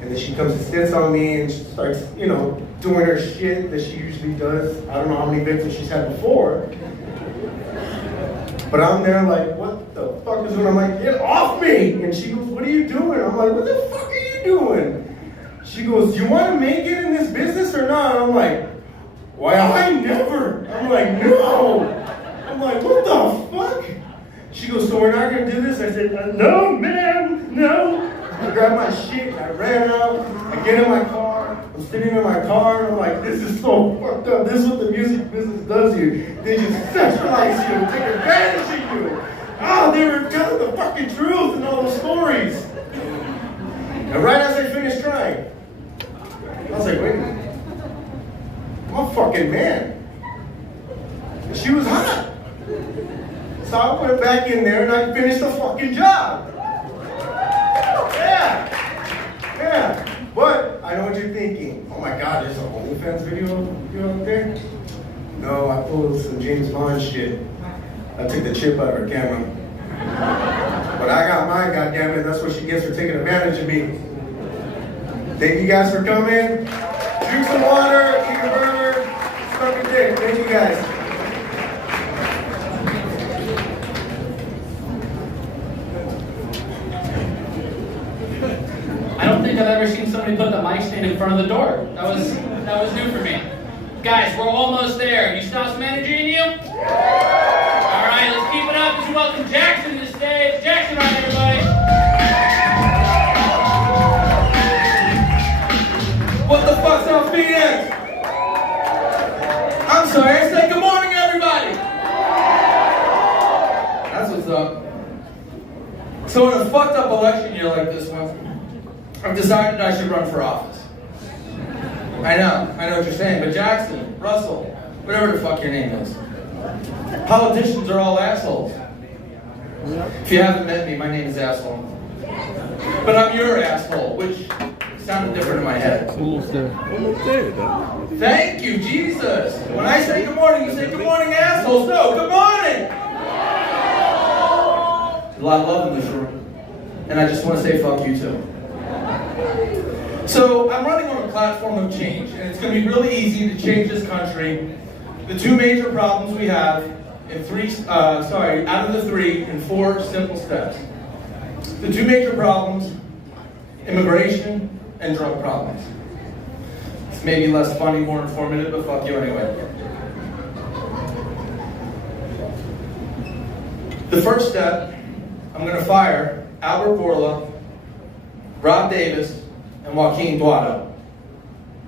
And then she comes and sits on me and she starts, you know, doing her shit that she usually does. I don't know how many victims she's had before. But I'm there like, what the fuck is going on? I'm like, get off me! And she goes, what are you doing? I'm like, what the fuck are you doing? She goes, do you want to make it in this business or not? I'm like, why, I never. I'm like, no. I'm like, what the fuck? She goes, so we're not going to do this? I said, no, ma'am, no. I grabbed my shit, I ran out, I get in my car, I'm sitting in my car, and I'm like, this is so fucked up. This is what the music business does here. They just sexualize you, take advantage of you. Oh, they were telling the fucking truth in all the stories. And right as I finished crying, I was like, wait a minute. I'm a fucking man. And she was hot. So I went back in there and I finished the fucking job. Yeah. But I know what you're thinking. Oh my God, there's an OnlyFans video out there? No, I pulled some James Bond shit. I took the chip out of her camera. But I got mine, goddammit. That's what she gets for taking advantage of me. Thank you guys for coming. Drink some water, eat a burger, suck a dick. Thank you guys. I don't think I've ever seen somebody put the mic stand in front of the door. That was new for me. Guys, we're almost there. You still have some energy in you? All right, let's keep it up as we welcome Jackson to the stage. Jackson, right, everybody. What the fuck's up, Phoenix? I'm sorry, I said good morning, everybody. That's what's up. So in a fucked up election year like this one, I've decided I should run for office. I know what you're saying, but Jackson, Russell, whatever the fuck your name is, politicians are all assholes. If you haven't met me, my name is Asshole. But I'm your asshole, which sounded different in my head. Almost there. Thank you, Jesus. When I say good morning, you say good morning, assholes. No, good morning. There's a lot of love in this room, and I just want to say fuck you too. So I'm running on a platform of change, and it's going to be really easy to change this country. The two major problems we have in out of the three in 4 simple steps. The two major problems: immigration and drug problems. It's maybe less funny, more informative, but fuck you anyway. The first step, I'm going to fire Albert Bourla, Rob Davis, and Joaquin Duato.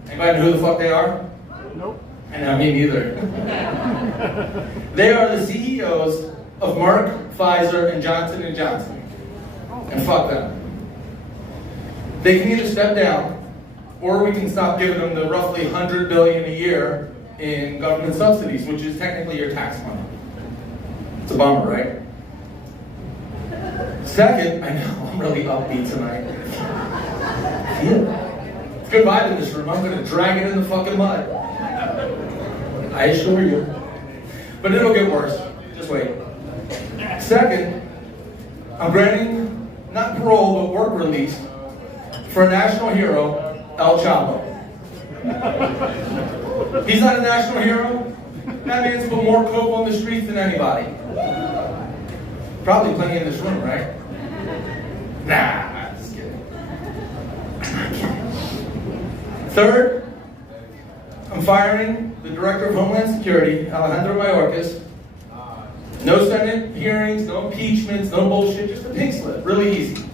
Anybody know who the fuck they are? Nope. I know, me neither. They are the CEOs of Merck, Pfizer, and Johnson & Johnson. And fuck them. They can either step down, or we can stop giving them the roughly $100 billion a year in government subsidies, which is technically your tax money. It's a bummer, right? Second, I know I'm really upbeat tonight. Yeah. It's good vibe in this room. I'm gonna drag it in the fucking mud. I assure you. But it'll get worse. Just wait. Second, I'm granting not parole but work release for a national hero, El Chapo. He's not a national hero. That man's put more coke on the streets than anybody. Probably plenty in this room, right? Nah, I'm just kidding. Third, I'm firing the Director of Homeland Security, Alejandro Mayorkas. No Senate hearings, no impeachments, no bullshit, just a pink slip, really easy.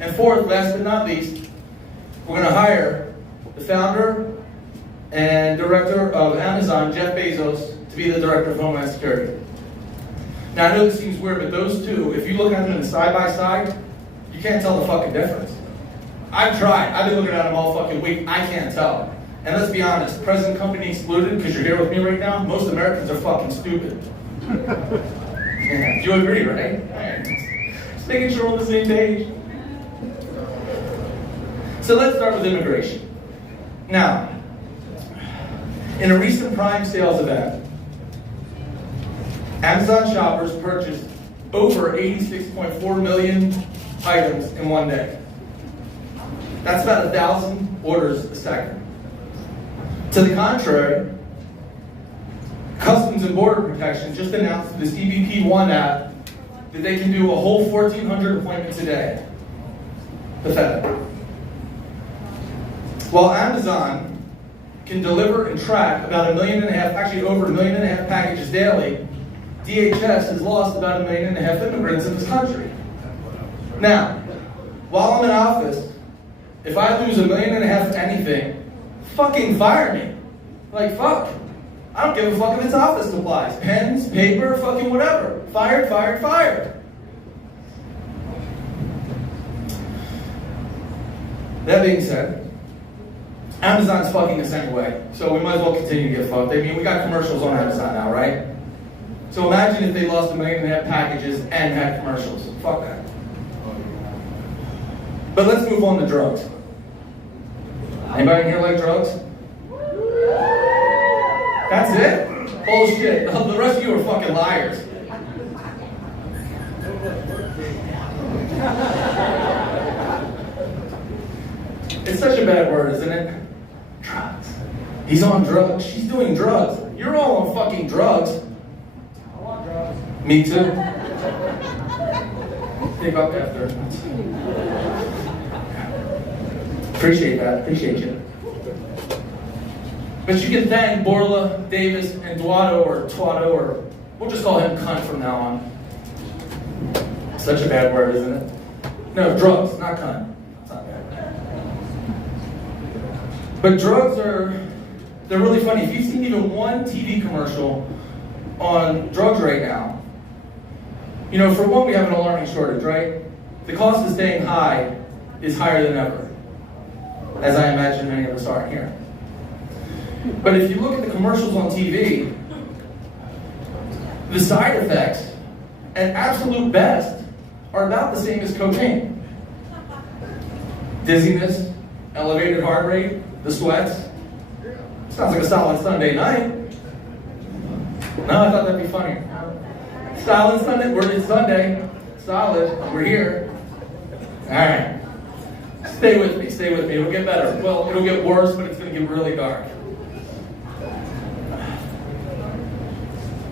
And fourth, last but not least, we're gonna hire the founder and director of Amazon, Jeff Bezos, to be the Director of Homeland Security. Now I know this seems weird, but those two, if you look at them side by side, you can't tell the fucking difference. I've tried, I've been looking at them all fucking week, I can't tell. And let's be honest, present company excluded, because you're here with me right now, most Americans are fucking stupid. Yeah, you agree, right? Just making sure we're on the same page. So let's start with immigration. Now, in a recent Prime sales event, Amazon shoppers purchased over 86.4 million items in one day. That's about 1,000 orders a second. To the contrary, Customs and Border Protection just announced through the CBP One app that they can do a whole 1,400 appointments a day. Pathetic. While Amazon can deliver and track about 1.5 million, actually over 1.5 million packages daily, DHS has lost about 1.5 million immigrants in this country. Now, while I'm in office, if I lose 1.5 million anything, fucking fire me. Like, fuck. I don't give a fuck if it's office supplies. Pens, paper, fucking whatever. Fired, fired, fired. That being said, Amazon's fucking us anyway, so we might as well continue to get fucked. I mean, we got commercials on Amazon now, right? So imagine if they lost 1.5 million packages and had commercials. Fuck that. But let's move on to drugs. Anybody in here like drugs? That's it? Bullshit. The rest of you are fucking liars. It's such a bad word, isn't it? Drugs. He's on drugs. She's doing drugs. You're all on fucking drugs. I want drugs. Me too. Think up after. Appreciate that. Appreciate you. But you can thank Borla, Davis, and Duato, or Tuato, or we'll just call him cunt from now on. Such a bad word, isn't it? No, drugs, not cunt. It's not bad. But drugs they're really funny. If you've seen even one TV commercial on drugs right now, you know, for one, we have an alarming shortage, right? The cost of staying high is higher than ever, as I imagine many of us are here. But if you look at the commercials on TV, the side effects, at absolute best, are about the same as cocaine. Dizziness, elevated heart rate, the sweats. Sounds like a solid Sunday night. No, I thought that'd be funny. Solid Sunday, it's Sunday. Solid, we're here. All right. Stay with me, it'll get better. Well, it'll get worse, but it's gonna get really dark.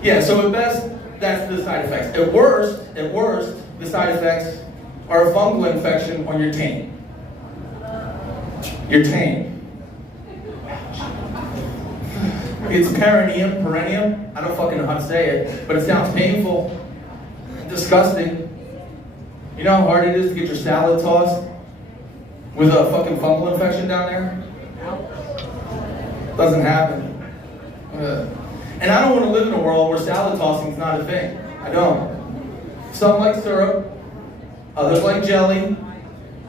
Yeah, so at best, that's the side effects. At worst, the side effects are a fungal infection on your taint. Your taint. It's perennium. I don't fucking know how to say it, but it sounds painful, disgusting. You know how hard it is to get your salad tossed with a fucking fungal infection down there? Doesn't happen. And I don't want to live in a world where salad tossing is not a thing. I don't. Some like syrup, others like jelly.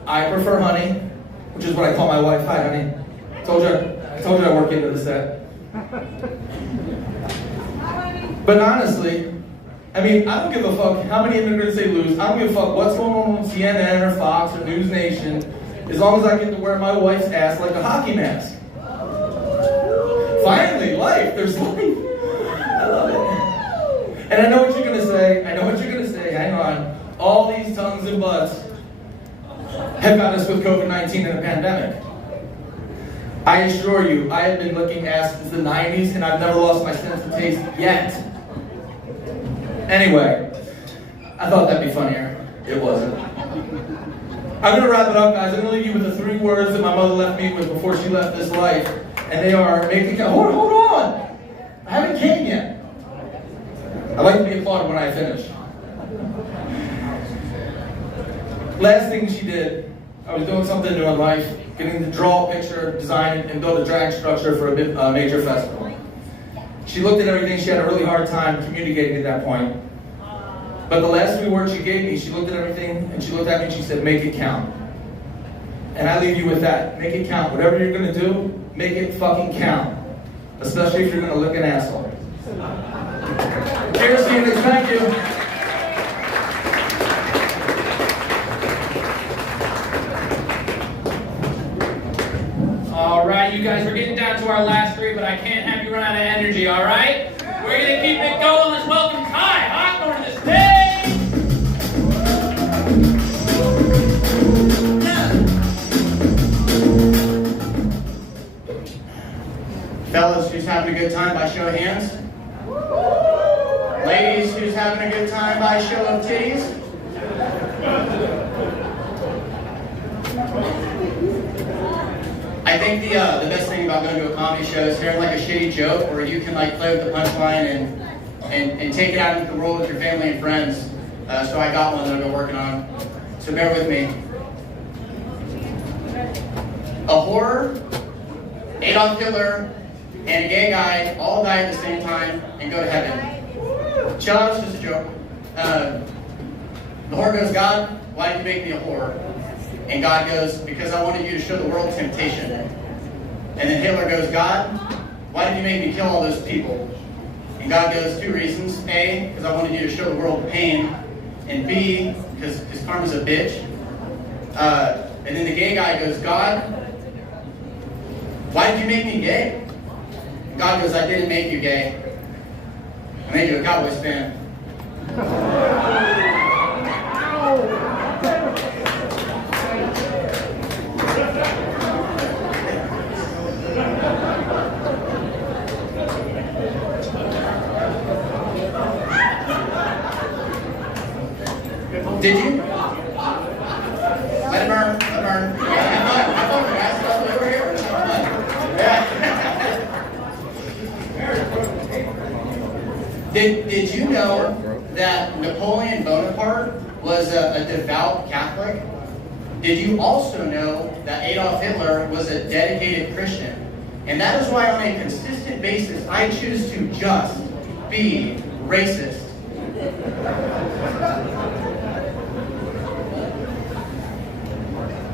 I prefer honey, which is what I call my wife. Hi, honey. I told you I work into the set. But honestly, I mean, I don't give a fuck how many immigrants they lose. I don't give a fuck what's going on on CNN or Fox or News Nation, as long as I get to wear my wife's ass like a hockey mask. Finally, life. There's life. I love it. And I know what you're gonna say. Hang on. All these tongues and butts have got us with COVID-19 and a pandemic. I assure you, I have been licking ass since the 90s and I've never lost my sense of taste yet. Anyway, I thought that'd be funnier. It wasn't. I'm gonna wrap it up, guys. I'm gonna leave you with the 3 words that my mother left me with before she left this life. And they are, make it count. Hold on! I haven't came yet. I like to be applauded when I finish. Last thing she did, I was doing something new in life, getting to draw a picture, design it, and build a drag structure for a major festival. She looked at everything, she had a really hard time communicating at that point. But the last 3 words she gave me, she looked at everything, and she looked at me and she said, make it count. And I leave you with that. Make it count. Whatever you're gonna do, make it fucking count. Especially if you're gonna lick an asshole. Cheers, Phoenix, thank you. All right, you guys, we're getting down to our last 3, but I can't have you run out of energy, all right? We're going to keep it going. Let's welcome Kai Hawthorne to the stage. Fellas, who's having a good time by show of hands? Ladies, who's having a good time by show of titties? I think the best thing about going to a comedy show is hearing like a shitty joke where you can like play with the punchline and take it out into the world with your family and friends. So I got one that I've been working on. So bear with me. A horror, Adolf Hitler, and a gay guy all die at the same time and go to heaven. Chill out, it's just a joke. The horror goes, God, why did you make me a whore? And God goes, because I wanted you to show the world temptation. And then Hitler goes, God, why did you make me kill all those people? And God goes, 2 reasons. A, because I wanted you to show the world pain. And B, because karma's a bitch. And then the gay guy goes, God, why did you make me gay? And God goes, I didn't make you gay. I made you a Cowboys fan. Did you? Let it burn, let it burn. Have fun, guys. That's over here. Yeah. Did you know that Napoleon Bonaparte was a devout Catholic? Did you also know that Adolf Hitler was a dedicated Christian? And that is why on a consistent basis, I choose to just be racist.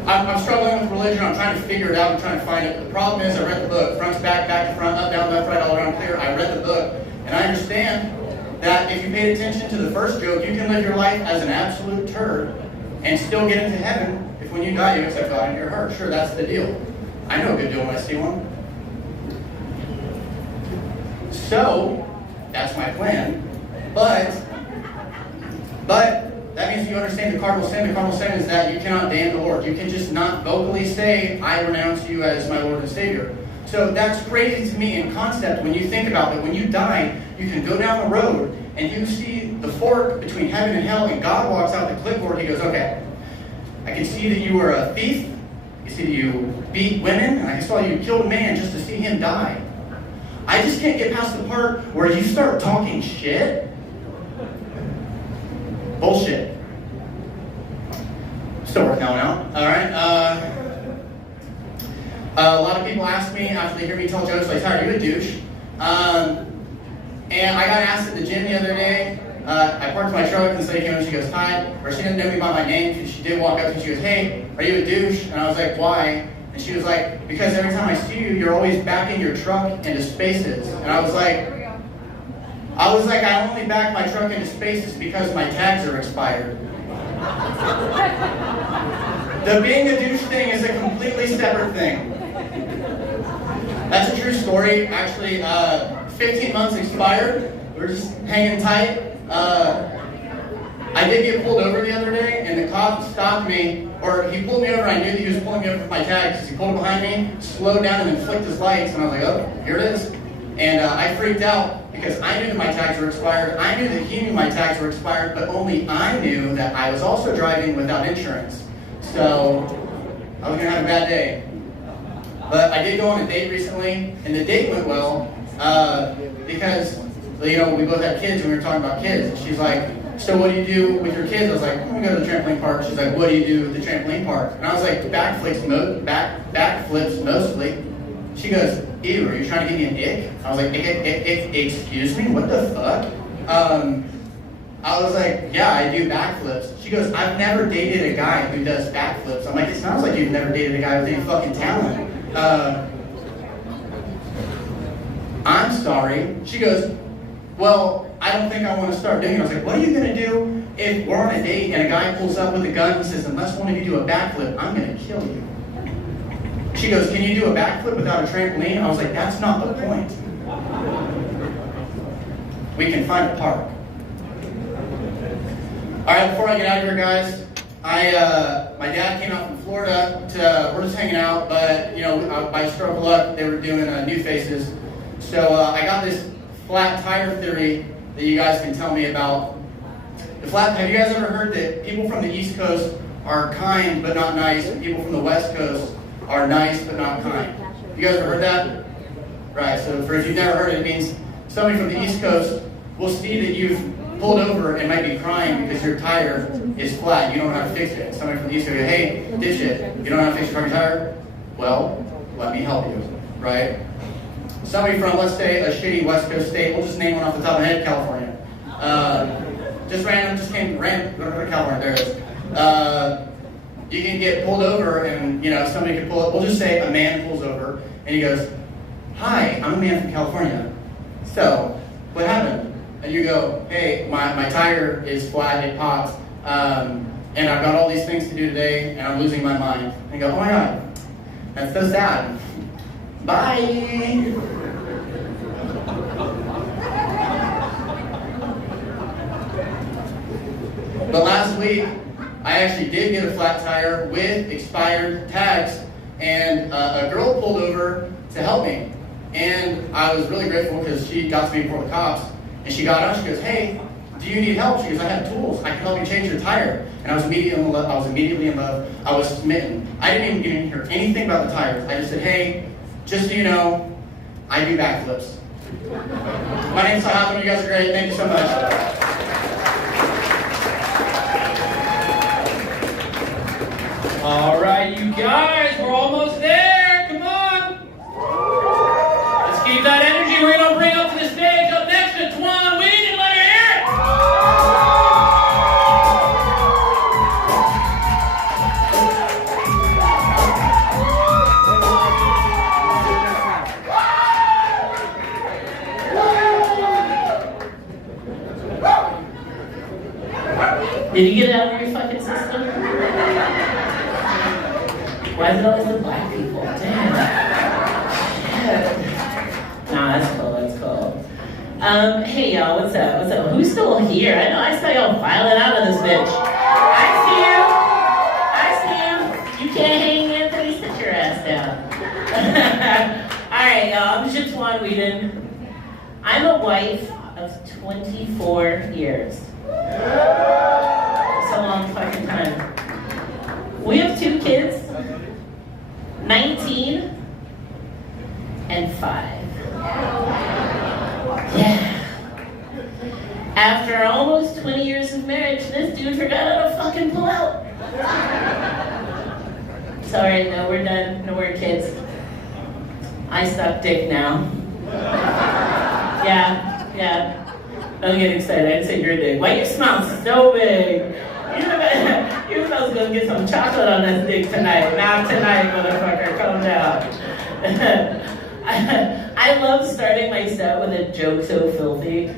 I'm struggling with religion. I'm trying to figure it out. I'm trying to find it. The problem is I read the book, front to back, back to front, up, down, left, right, all around, clear. I read the book, and I understand that if you paid attention to the first joke, you can live your life as an absolute turd and still get into heaven if when you die you accept God into your heart. Sure, that's the deal. I know a good deal when I see one. So, that's my plan. But that means you understand the cardinal sin. The cardinal sin is that you cannot damn the Lord. You can just not vocally say, I renounce you as my Lord and Savior. So that's crazy to me in concept when you think about it. When you die, you can go down the road and you see the fork between heaven and hell, and God walks out the clipboard. He goes, okay, I can see that you were a thief. I can see that you beat women. And I saw you killed a man just to see him die. I just can't get past the part where you start talking shit. Bullshit. Still working that one out. Alright. A lot of people ask me after they hear me tell jokes, like, are you a douche? And I got asked at the gym the other day. I parked my truck and the lady came in and she goes, hi. Or she didn't know me by my name. She did walk up and she goes, hey, are you a douche? And I was like, why? And she was like, because every time I see you, you're always backing your truck into spaces. And I was like, I was like, I only backed my truck into spaces because my tags are expired. The being a douche thing is a completely separate thing. That's a true story. Actually, 15 months expired. We're just hanging tight. I did get pulled over the other day, and the cop stopped me, or he pulled me over. I knew that he was pulling me over with my tag because he pulled behind me, slowed down, and then flicked his lights. And I was like, oh, here it is. And I freaked out because I knew that my tags were expired. I knew that he knew my tags were expired, but only I knew that I was also driving without insurance. So I was gonna have a bad day. But I did go on a date recently, and the date went well because, you know, we both had kids and we were talking about kids. And she's like, so what do you do with your kids? I was like, I'm gonna go to the trampoline park. She's like, what do you do with the trampoline park? And I was like, backflips mostly. She goes, ew, are you trying to give me an ick? I was like, excuse me, what the fuck? I was like, yeah, I do backflips. She goes, I've never dated a guy who does backflips. I'm like, it sounds like you've never dated a guy with any fucking talent. I'm sorry. She goes, well, I don't think I want to start doing it. I was like, what are you going to do if we're on a date and a guy pulls up with a gun and says, unless one of you do a backflip, I'm going to kill you. She goes, can you do a backflip without a trampoline? I was like, that's not the point. We can find a park. All right, before I get out of here, guys, my dad came out from Florida we're just hanging out, but, you know, by stroke of luck, they were doing New Faces. So I got this flat tire theory that you guys can tell me about. Have you guys ever heard that people from the East Coast are kind but not nice, and people from the West Coast are nice but not kind? You guys ever heard that? Right, so if you've never heard it, it means somebody from the East Coast will see that you've pulled over and might be crying because your tire is flat, you don't know how to fix it. Somebody from the East Coast will go, hey, dipshit, you don't know how to fix your fucking tire? Well, let me help you, right? Somebody from, let's say, a shitty West Coast state, we'll just name one off the top of my head, California. Just came California, there it is. You can get pulled over and, you know, somebody can pull up, we'll just say a man pulls over and he goes, hi, I'm a man from California. So, what happened? And you go, hey, my tire is flat, it popped, and I've got all these things to do today, and I'm losing my mind. And you go, oh my God, that's so sad. Bye. But last week, I actually did get a flat tire with expired tags, and a girl pulled over to help me. And I was really grateful because she got to me before the cops. And she got out, she goes, hey, do you need help? She goes, I have tools. I can help you change your tire. And I was immediately in love. I was smitten. I didn't even hear anything about the tires. I just said, hey, just so you know, I do backflips. My name's Sahab, you guys are great. Thank you so much. All right, you guys, we're almost there. Come on. Let's keep that energy. We're going to bring up to the stage. Up next to Twan Weed and let her hear it. Did you get it out of your fucking system? Why is it always the black people? Damn. Shit. Nah, that's cool, that's cool. Hey y'all, what's up? What's up? Who's still here? I know I saw y'all filing out of this bitch. I see you. You can't hang, Anthony. Sit your ass down. Alright, y'all, I'm Jatwan Whedon. I'm a wife of 24 years. That's a long fucking time. We have 2 kids, 19 and 5. Yeah. After almost 20 years of marriage, this dude forgot how to fucking pull out. Sorry, no, we're done. No more kids. I suck dick now. Yeah. Don't get excited. I didn't say you're a dick. Why you smile so big? You was gonna get some chocolate on this dick tonight. Not tonight, motherfucker. Calm down. I love starting my set with a joke so filthy.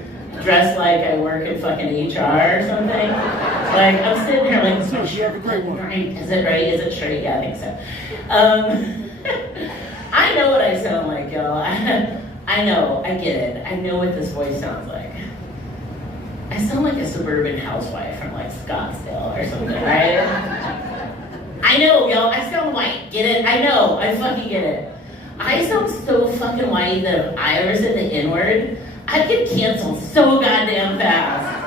dressed like I work in fucking HR or something. Like, I'm sitting here like, is my shirt button right? Is it right? Is it straight? Yeah, I think so. I know what I sound like, y'all. I know, I get it. I know what this voice sounds like. I sound like a suburban housewife from like Scottsdale or something, right? I know, y'all. I sound white. Get it? I know. I fucking get it. I sound so fucking white that if I ever said the N-word, I'd get canceled so goddamn fast.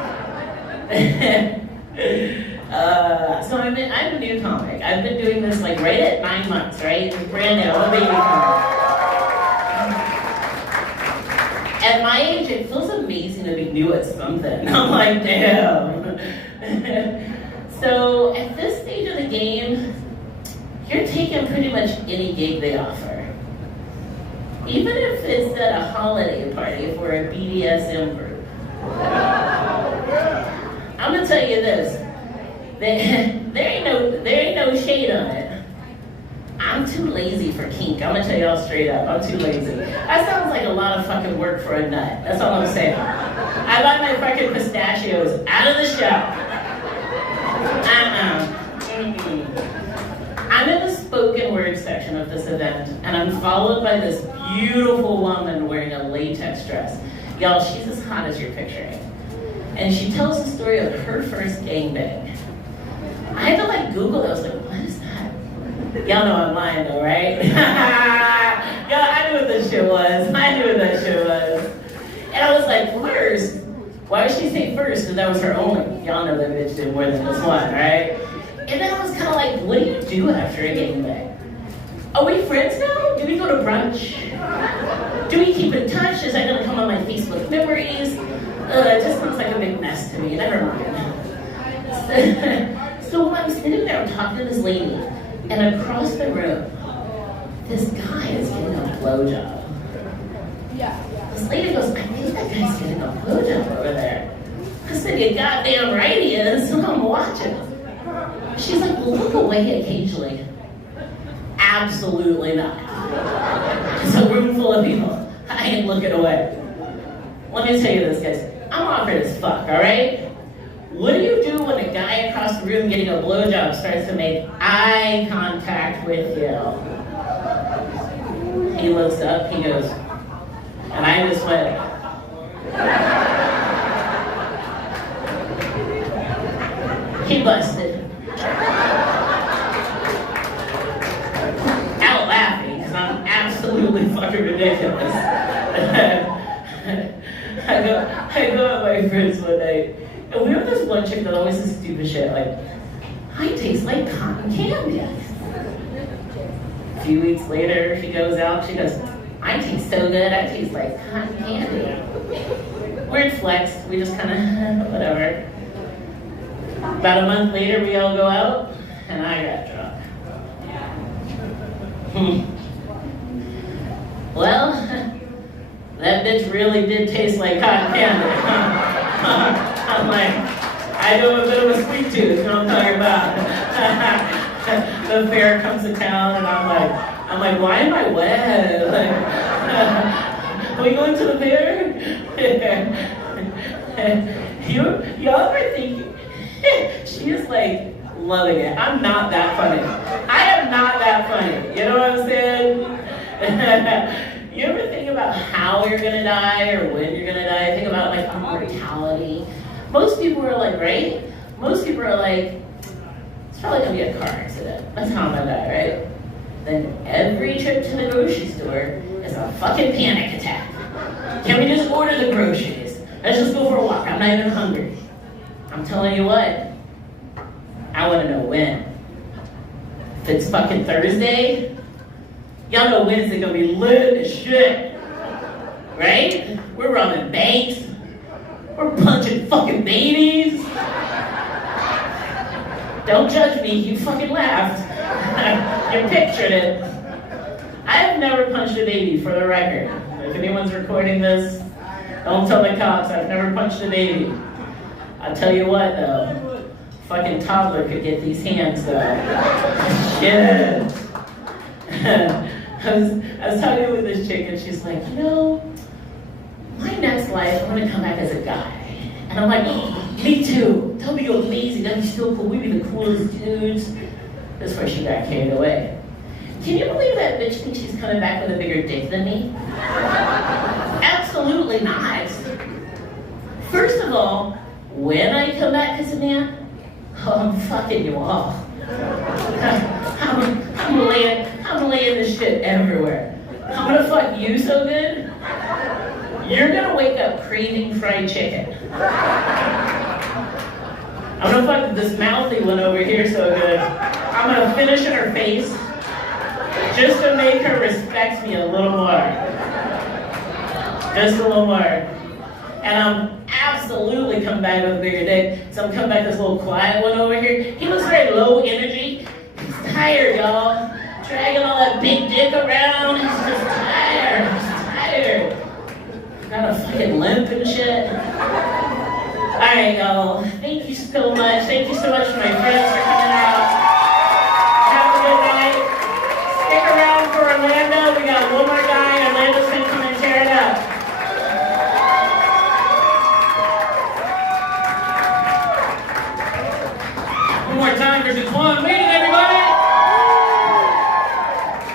So I'm a new comic. I've been doing this like right at 9 months, right? It's brand new. I'm a baby comic. At my age, it feels amazing to be new at something. I'm like, damn. So at this stage of the game, you're taking pretty much any gig they offer. Even if it's at a holiday party for a BDSM group. I'm gonna tell you this. There ain't no shade on it. I'm too lazy for kink. I'm gonna tell y'all straight up. I'm too lazy. That sounds like a lot of fucking work for a nut. That's all I'm saying. I buy my fucking pistachios out of the shop. I'm in the spoken word section of this event, and I'm followed by this beautiful woman wearing a latex dress. Y'all, she's as hot as you're picturing. And she tells the story of her first gangbang. I had to like Google it. I was like, what is that? Y'all know I'm lying though, right? Y'all, I knew what this shit was. And I was like, first? Why would she say first if that was her only? Y'all know that bitch did more than this one, right? And then I was kind of like, what do you do after a gangbang? Are we friends now? Do we go to brunch? Do we keep in touch? Is that gonna come on my Facebook memories? It just sounds like a big mess to me. Never mind. So when I'm sitting there talking to this lady, and across the room, this guy is getting a blowjob. This lady goes, I think that guy's getting a blowjob over there. I said, you goddamn right he is, so I'm watching. She's like, well, look away occasionally. Absolutely not. It's a room full of people. I ain't looking away. Let me tell you this, guys. I'm awkward as fuck, alright? What do you do when a guy across the room getting a blowjob starts to make eye contact with you? He looks up, he goes, and I just went, he busted. Out laughing, because I'm absolutely fucking ridiculous. I go at my friends one night, and we have this one chick that always says stupid shit like, I taste like cotton candy. A few weeks later, she goes out, she goes, I taste so good, I taste like cotton candy. Weird flex, we just kind of, whatever. About a month later, we all go out, and I got drunk. Well, that bitch really did taste like cotton candy. I'm like, I do a bit of a sweet tooth, you know what I'm talking about? The fair comes to town, and I'm like, why am I wet? Like, are we going to the fair? Y'all ever think, she is like loving it. I'm not that funny. I am not that funny. You know what I'm saying? You ever think about how you're gonna die or when you're gonna die? Think about like mortality. Most people are like, right? Most people are like, it's probably gonna be a car accident. That's how I'm gonna die, right? Then every trip to the grocery store is a fucking panic attack. Can we just order the groceries? Let's just go for a walk. I'm not even hungry. I'm telling you what, I wanna know when. If it's fucking Thursday, y'all know Wednesday gonna be lit as shit. Right? We're robbing banks. We're punching fucking babies. Don't judge me, you fucking laughed. You pictured it. I have never punched a baby, for the record. If anyone's recording this, don't tell the cops I've never punched a baby. I'll tell you what though, fucking toddler could get these hands though. Shit. I was talking with this chick and she's like, you know, my next life, I'm gonna come back as a guy. And I'm like, oh, me too. That'd be amazing. That'd be so cool. We'd be the coolest dudes. That's where she got carried away. Can you believe that bitch thinks she's coming back with a bigger dick than me? Absolutely not. First of all, when I come back as a man, I'm fucking you off. I'm laying this shit everywhere. I'm gonna fuck you so good, you're gonna wake up craving fried chicken. I'm gonna fuck this mouthy one over here so good, I'm gonna finish in her face just to make her respect me a little more. Just a little more. And I'm absolutely coming back with a bigger dick. So I'm coming back this little quiet one over here. He looks very low energy. He's tired, y'all. Dragging all that big dick around. He's just tired. He's tired. Got a fucking limp and shit. Alright, y'all. Thank you so much. Thank you so much to my friends for coming out. Have a good night. Stick around for Orlando. We got one more guy. Orlando's gonna come and tear it up. One more time for Jaquan Waiting, everybody!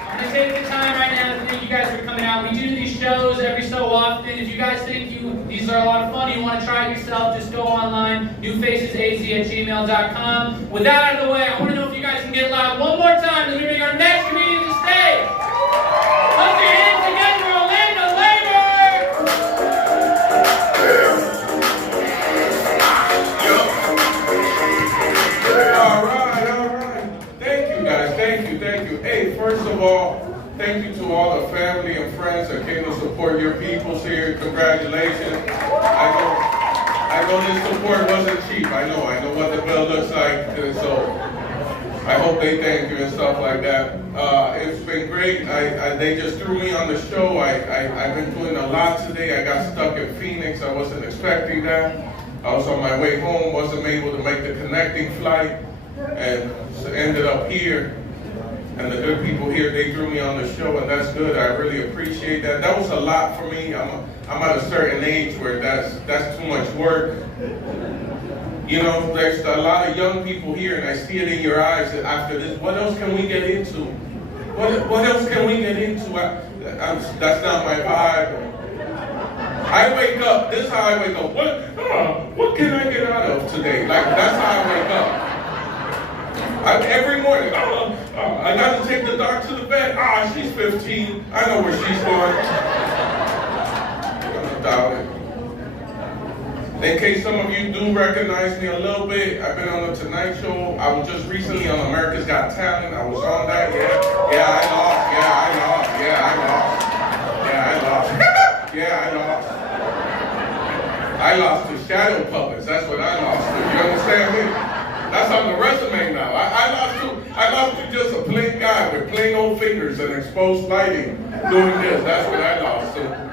I'm gonna take the time right now to thank you guys for coming out. We do these shows every so often. If you guys think these are a lot of fun, you want to try it yourself, just go online, newfacesaz@gmail.com. With that out of the way, I want to know if you guys can get loud one more time as we bring our next comedian to the stage. Put your hands together, Orlando Labor! All right. Thank you, guys. Thank you. Hey, first of all, thank you to all the family and friends that came to support your peoples here. Congratulations. I know this support wasn't cheap. I know what the bill looks like, and so I hope they thank you and stuff like that. It's been great. They just threw me on the show. I've been doing a lot today. I got stuck in Phoenix. I wasn't expecting that. I was on my way home, wasn't able to make the connecting flight, and so ended up here. And the good people here, they threw me on the show, and that's good. I really appreciate that. That was a lot for me. I'm at a certain age where that's too much work. You know, there's a lot of young people here, and I see it in your eyes that after this, what else can we get into? What else can we get into? That's not my vibe. I wake up, this is how I wake up. What can I get out of today? Like, that's how I wake up. Every morning, I got to take the dog to the vet. She's 15. I know where she's going. I'm gonna doubt it. In case some of you do recognize me a little bit, I've been on the Tonight Show. I was just recently on America's Got Talent. I was on that. I lost. I lost to shadow puppets. That's what I lost to. You understand me? That's on the resume now. I lost to just a plain guy with plain old fingers and exposed lighting doing this. That's what I lost to.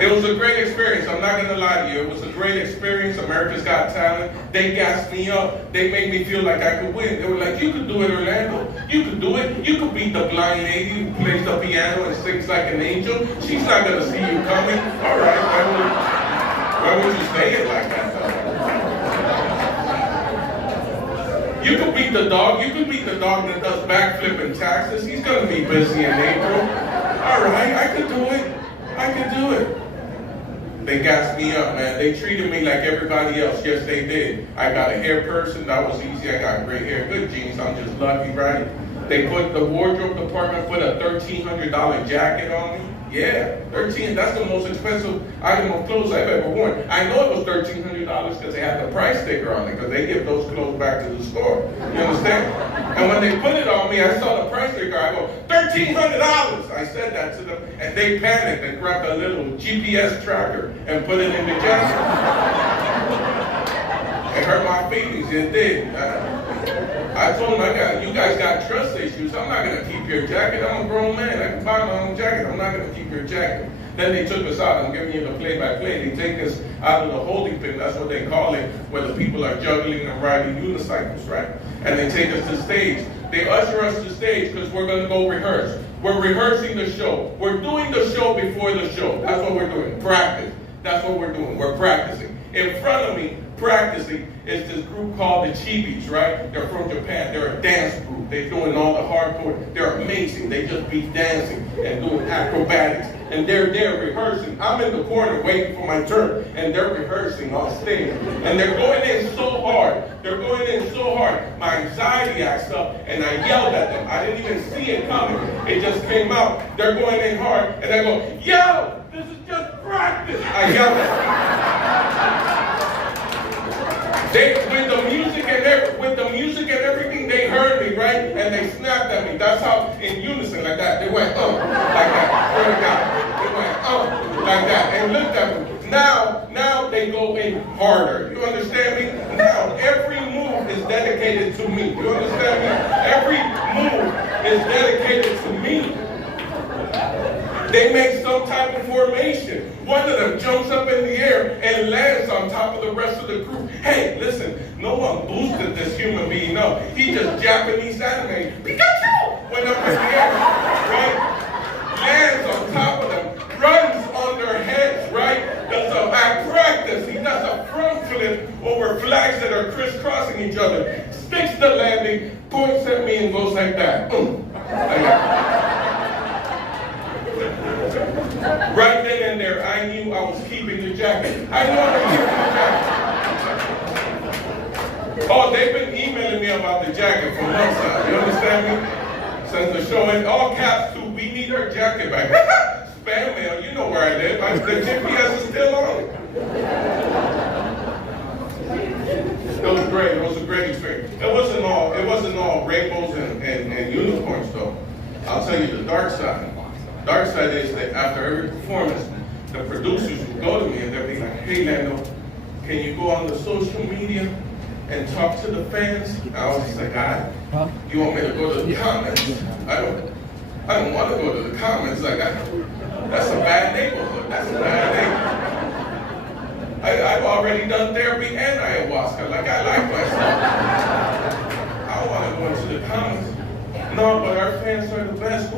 It was a great experience. I'm not gonna lie to you. It was a great experience. America's Got Talent. They gassed me up. They made me feel like I could win. They were like, "You could do it, Orlando. You could do it. You could beat the blind lady who plays the piano and sings like an angel. She's not gonna see you coming." All right. Why would you say it like that, though? You could beat the dog. You could beat the dog that does backflip in taxes. He's gonna be busy in April. All right, I could do it. They gassed me up, man. They treated me like everybody else. Yes, they did. I got a hair person. That was easy. I got great hair. Good genes. I'm just lucky, right? They put the wardrobe department put a $1,300 jacket on me. Yeah, that's the most expensive item of clothes I've ever worn. I know it was $1,300 because they had the price sticker on it, because they give those clothes back to the store. You understand? And when they put it on me, I saw the price sticker. I go, $1,300! I said that to them, and they panicked and grabbed a little GPS tracker and put it in the jacket. It hurt my feelings, it did. I told them, you guys got trust issues. I'm not going to keep your jacket. I'm a grown man. I can buy my own jacket. I'm not going to keep your jacket. Then they took us out. I'm giving you the play-by-play. They take us out of the holding pen. That's what they call it, where the people are juggling and riding unicycles, right? And they take us to stage. They usher us to stage because we're going to go rehearse. We're rehearsing the show. We're doing the show before the show. That's what we're doing. Practice. That's what we're doing. We're practicing. in front of me, practicing, is this group called the Chibis, right? They're from Japan. They're a dance group. They're doing all the hardcore. They're amazing. They just be dancing and doing acrobatics. And they're there rehearsing. I'm in the corner waiting for my turn, and they're rehearsing on stage. And they're going in so hard. They're going in so hard. My anxiety acts up, and I yelled at them. I didn't even see it coming. It just came out. They're going in hard, and I go, yo, this is just practice. I yelled at them. With the music and everything, they heard me, right? And they snapped at me. That's how, in unison, like that. They went, like that. Swear to God. They went, like that. And looked at me. Now they go in harder. You understand me? Now every move is dedicated to me. You understand me? Every move is dedicated to me. They make some type of formation. One of them jumps up in the air and lands on top of the rest of the group. Hey, listen, no one boosted this human being up. He just Japanese anime. Pikachu! Went up in the air, right? Lands on top of them. Runs on their heads, right? Does a back practice. He does a front flip over flags that are crisscrossing each other. Sticks the landing, points at me and goes like that. Right then and there, I knew I was keeping the jacket. I knew I was keeping the jacket. Oh, they've been emailing me about the jacket for months now. You understand me? Since the show, in all caps too, we need our jacket back. Spam mail, you know where I live. The GPS is still on. It was great. It was a great experience. It wasn't all rainbows and unicorns though. I'll tell you the dark side. Dark side is that after every performance, the producers would go to me and they'd be like, hey Lando, can you go on the social media and talk to the fans? I was just like, you want me to go to the comments? I don't want to go to the comments. Like, that's a bad neighborhood. That's a bad neighborhood. I've already done therapy and ayahuasca. Like, I like myself. I don't want to go into the comments. No, but our fans are the best.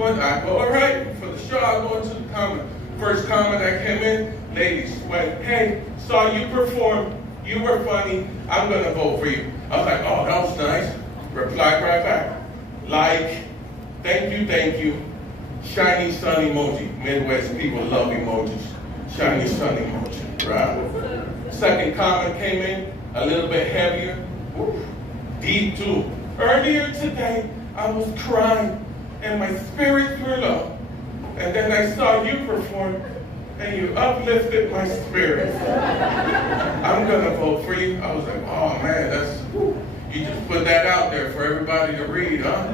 I go, all right, for the show, I'll go into the comment. First comment that came in, ladies went, hey, saw you perform. You were funny. I'm going to vote for you. I was like, oh, that was nice. Replied right back. Like, thank you. Shiny sun emoji. Midwest people love emojis. Shiny sun emoji, right? Second comment came in, a little bit heavier. Woo, deep too. Earlier today, I was crying and my spirit grew low. And then I saw you perform and you uplifted my spirit. I'm gonna vote for you. I was like, oh man, you just put that out there for everybody to read, huh?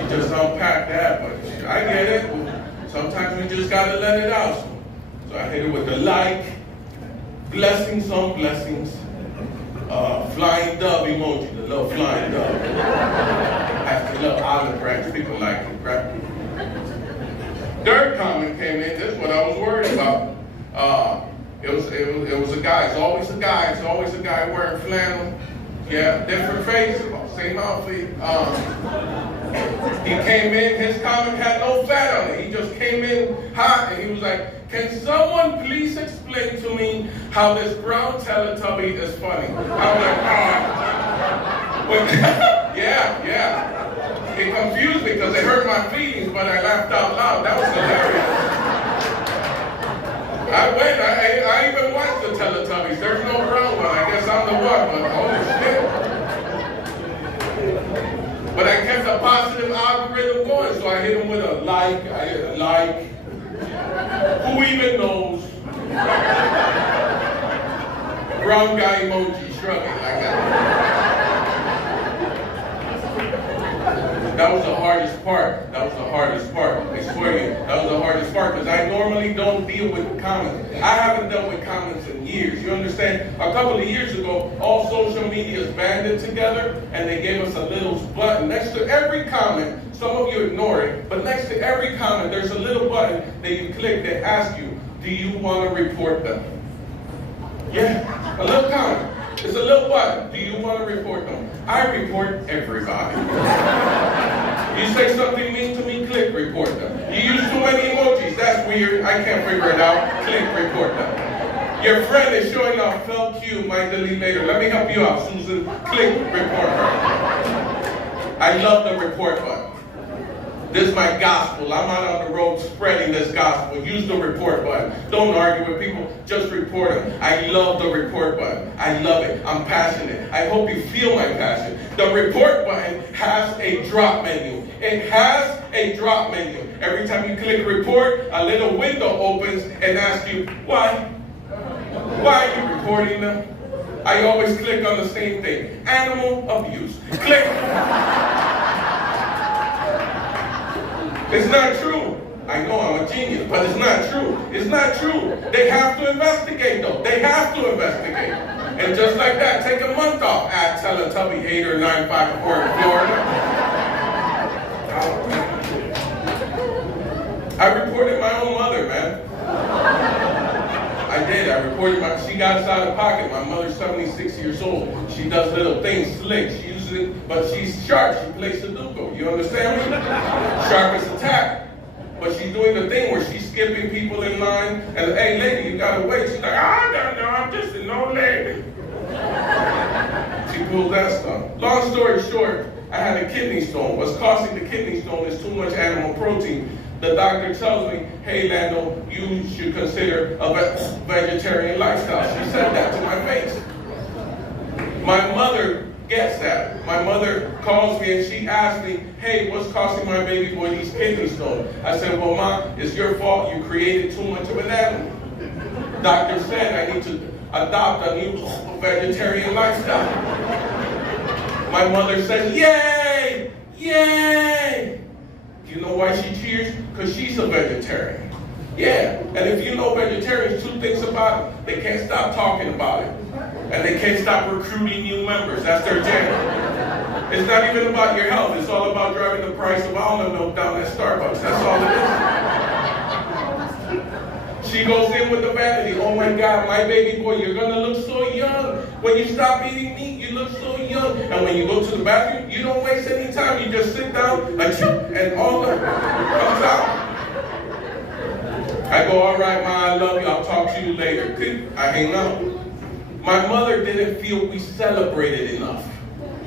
You just unpack that, but I get it. Sometimes we just gotta let it out. So I hit it with the like, blessings on blessings, flying dove emoji, the little flying dove. That's the little olive branch, people like it, right? Third comment came in, this is what I was worried about. It was a guy, it's always a guy wearing flannel. Yeah, different face, same outfit. He came in, his comment had no fat on it. He just came in hot and he was like, can someone please explain to me how this brown Teletubby is funny? I was like, yeah. It confused me because it hurt my feelings, but I laughed out loud. That was hilarious. I even watched the Teletubbies. There's no brown one. I guess I'm the one, but holy shit. But I kept a positive algorithm going, so I hit him with a like. Who even knows? Brown guy emoji shrugging like that. That was the hardest part. I swear to you, that was the hardest part because I normally don't deal with comments. I haven't dealt with comments in years. You understand? A couple of years ago, all social medias banded together and they gave us a little button next to every comment. Some of you ignore it, but next to every comment, there's a little button that you click that asks you, do you want to report them? Yeah, a little comment. It's a little button. Do you want to report them? I report everybody. You say something mean to me, click report them. You use too many emojis, that's weird. I can't figure it out. Click report them. Your friend is showing off. Felt cute, might delete later. Let me help you out, Susan. Click report her. I love the report button. This is my gospel. I'm out on the road spreading this gospel. Use the report button. Don't argue with people. Just report them. I love the report button. I love it. I'm passionate. I hope you feel my passion. The report button has a drop menu. It has a drop menu. Every time you click report, a little window opens and asks you, why? Why are you reporting them? I always click on the same thing. Animal abuse. Click. It's not true. I know I'm a genius, but it's not true. It's not true. They have to investigate, though. They have to investigate. And just like that, take a month off at Teletubby Hater 954 in Florida. I reported my own mother, man. I did. I reported she got us out of pocket. My mother's 76 years old. She does little things slick. She uses it, but she's sharp. She plays Sudoku. You understand me? Sharp as a tack. But she's doing the thing where she's skipping people in line. And, hey, lady, you gotta wait. She's like, I don't know. I'm just an old lady. She pulled that stuff. Long story short, I had a kidney stone. What's causing the kidney stone is too much animal protein. The doctor tells me, hey, Lando, you should consider a vegetarian lifestyle. She said that to my face. My mother gets that. My mother calls me and she asks me, hey, what's costing my baby boy these kidney stones? I said, well, Mom, it's your fault. You created too much of an animal. Doctor said I need to adopt a new vegetarian lifestyle. My mother said, yay, yay. You know why she cheers? Because she's a vegetarian. Yeah, and if you know vegetarians, two things about it. They can't stop talking about it. And they can't stop recruiting new members. That's their jam. It's not even about your health. It's all about driving the price of almond milk down at Starbucks. That's all it is. She goes in with the vanity. Oh my God, my baby boy, you're going to look so young. When you stop eating meat, you look so young. And when you go to the bathroom, you don't waste any time. You just sit down and all that comes out. I go, all right, Ma, I love you. I'll talk to you later. I hang up. My mother didn't feel we celebrated enough.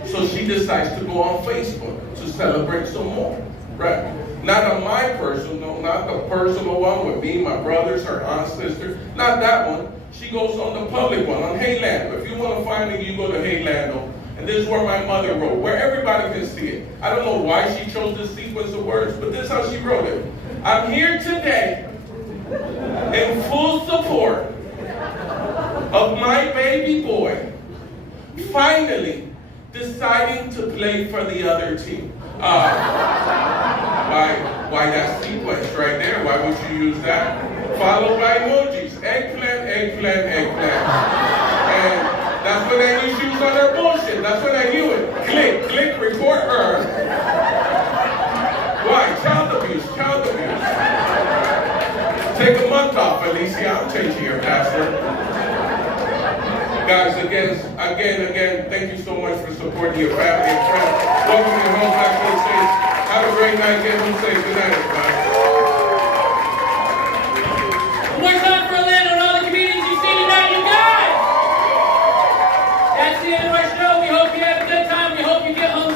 So she decides to go on Facebook to celebrate some more, right? Not on my personal, not the personal one with me, my brothers, her aunt, sister, not that one. She goes on the public one, on Hey Lando. If you want to find me, you go to Hey Lando. And this is where my mother wrote, where everybody can see it. I don't know why she chose this sequence of words, but this is how she wrote it. I'm here today in full support of my baby boy finally deciding to play for the other team. Why that sequence right there? Why would you use that? Followed by emojis. Eggplant, eggplant, eggplant. And that's when they knew she was on her bullshit. That's when I knew it. Click, click, report her. Why? Child abuse, child abuse. Take a month off, Alicia. I'm changing your password. Guys, again, thank you so much for supporting your family and friends. Welcome your home back to the States. Have a great night. Get home safe. Good night, everybody. One more time for Atlanta and all the comedians you've seen tonight, you guys! That's the end of our show. We hope you had a good time. We hope you get home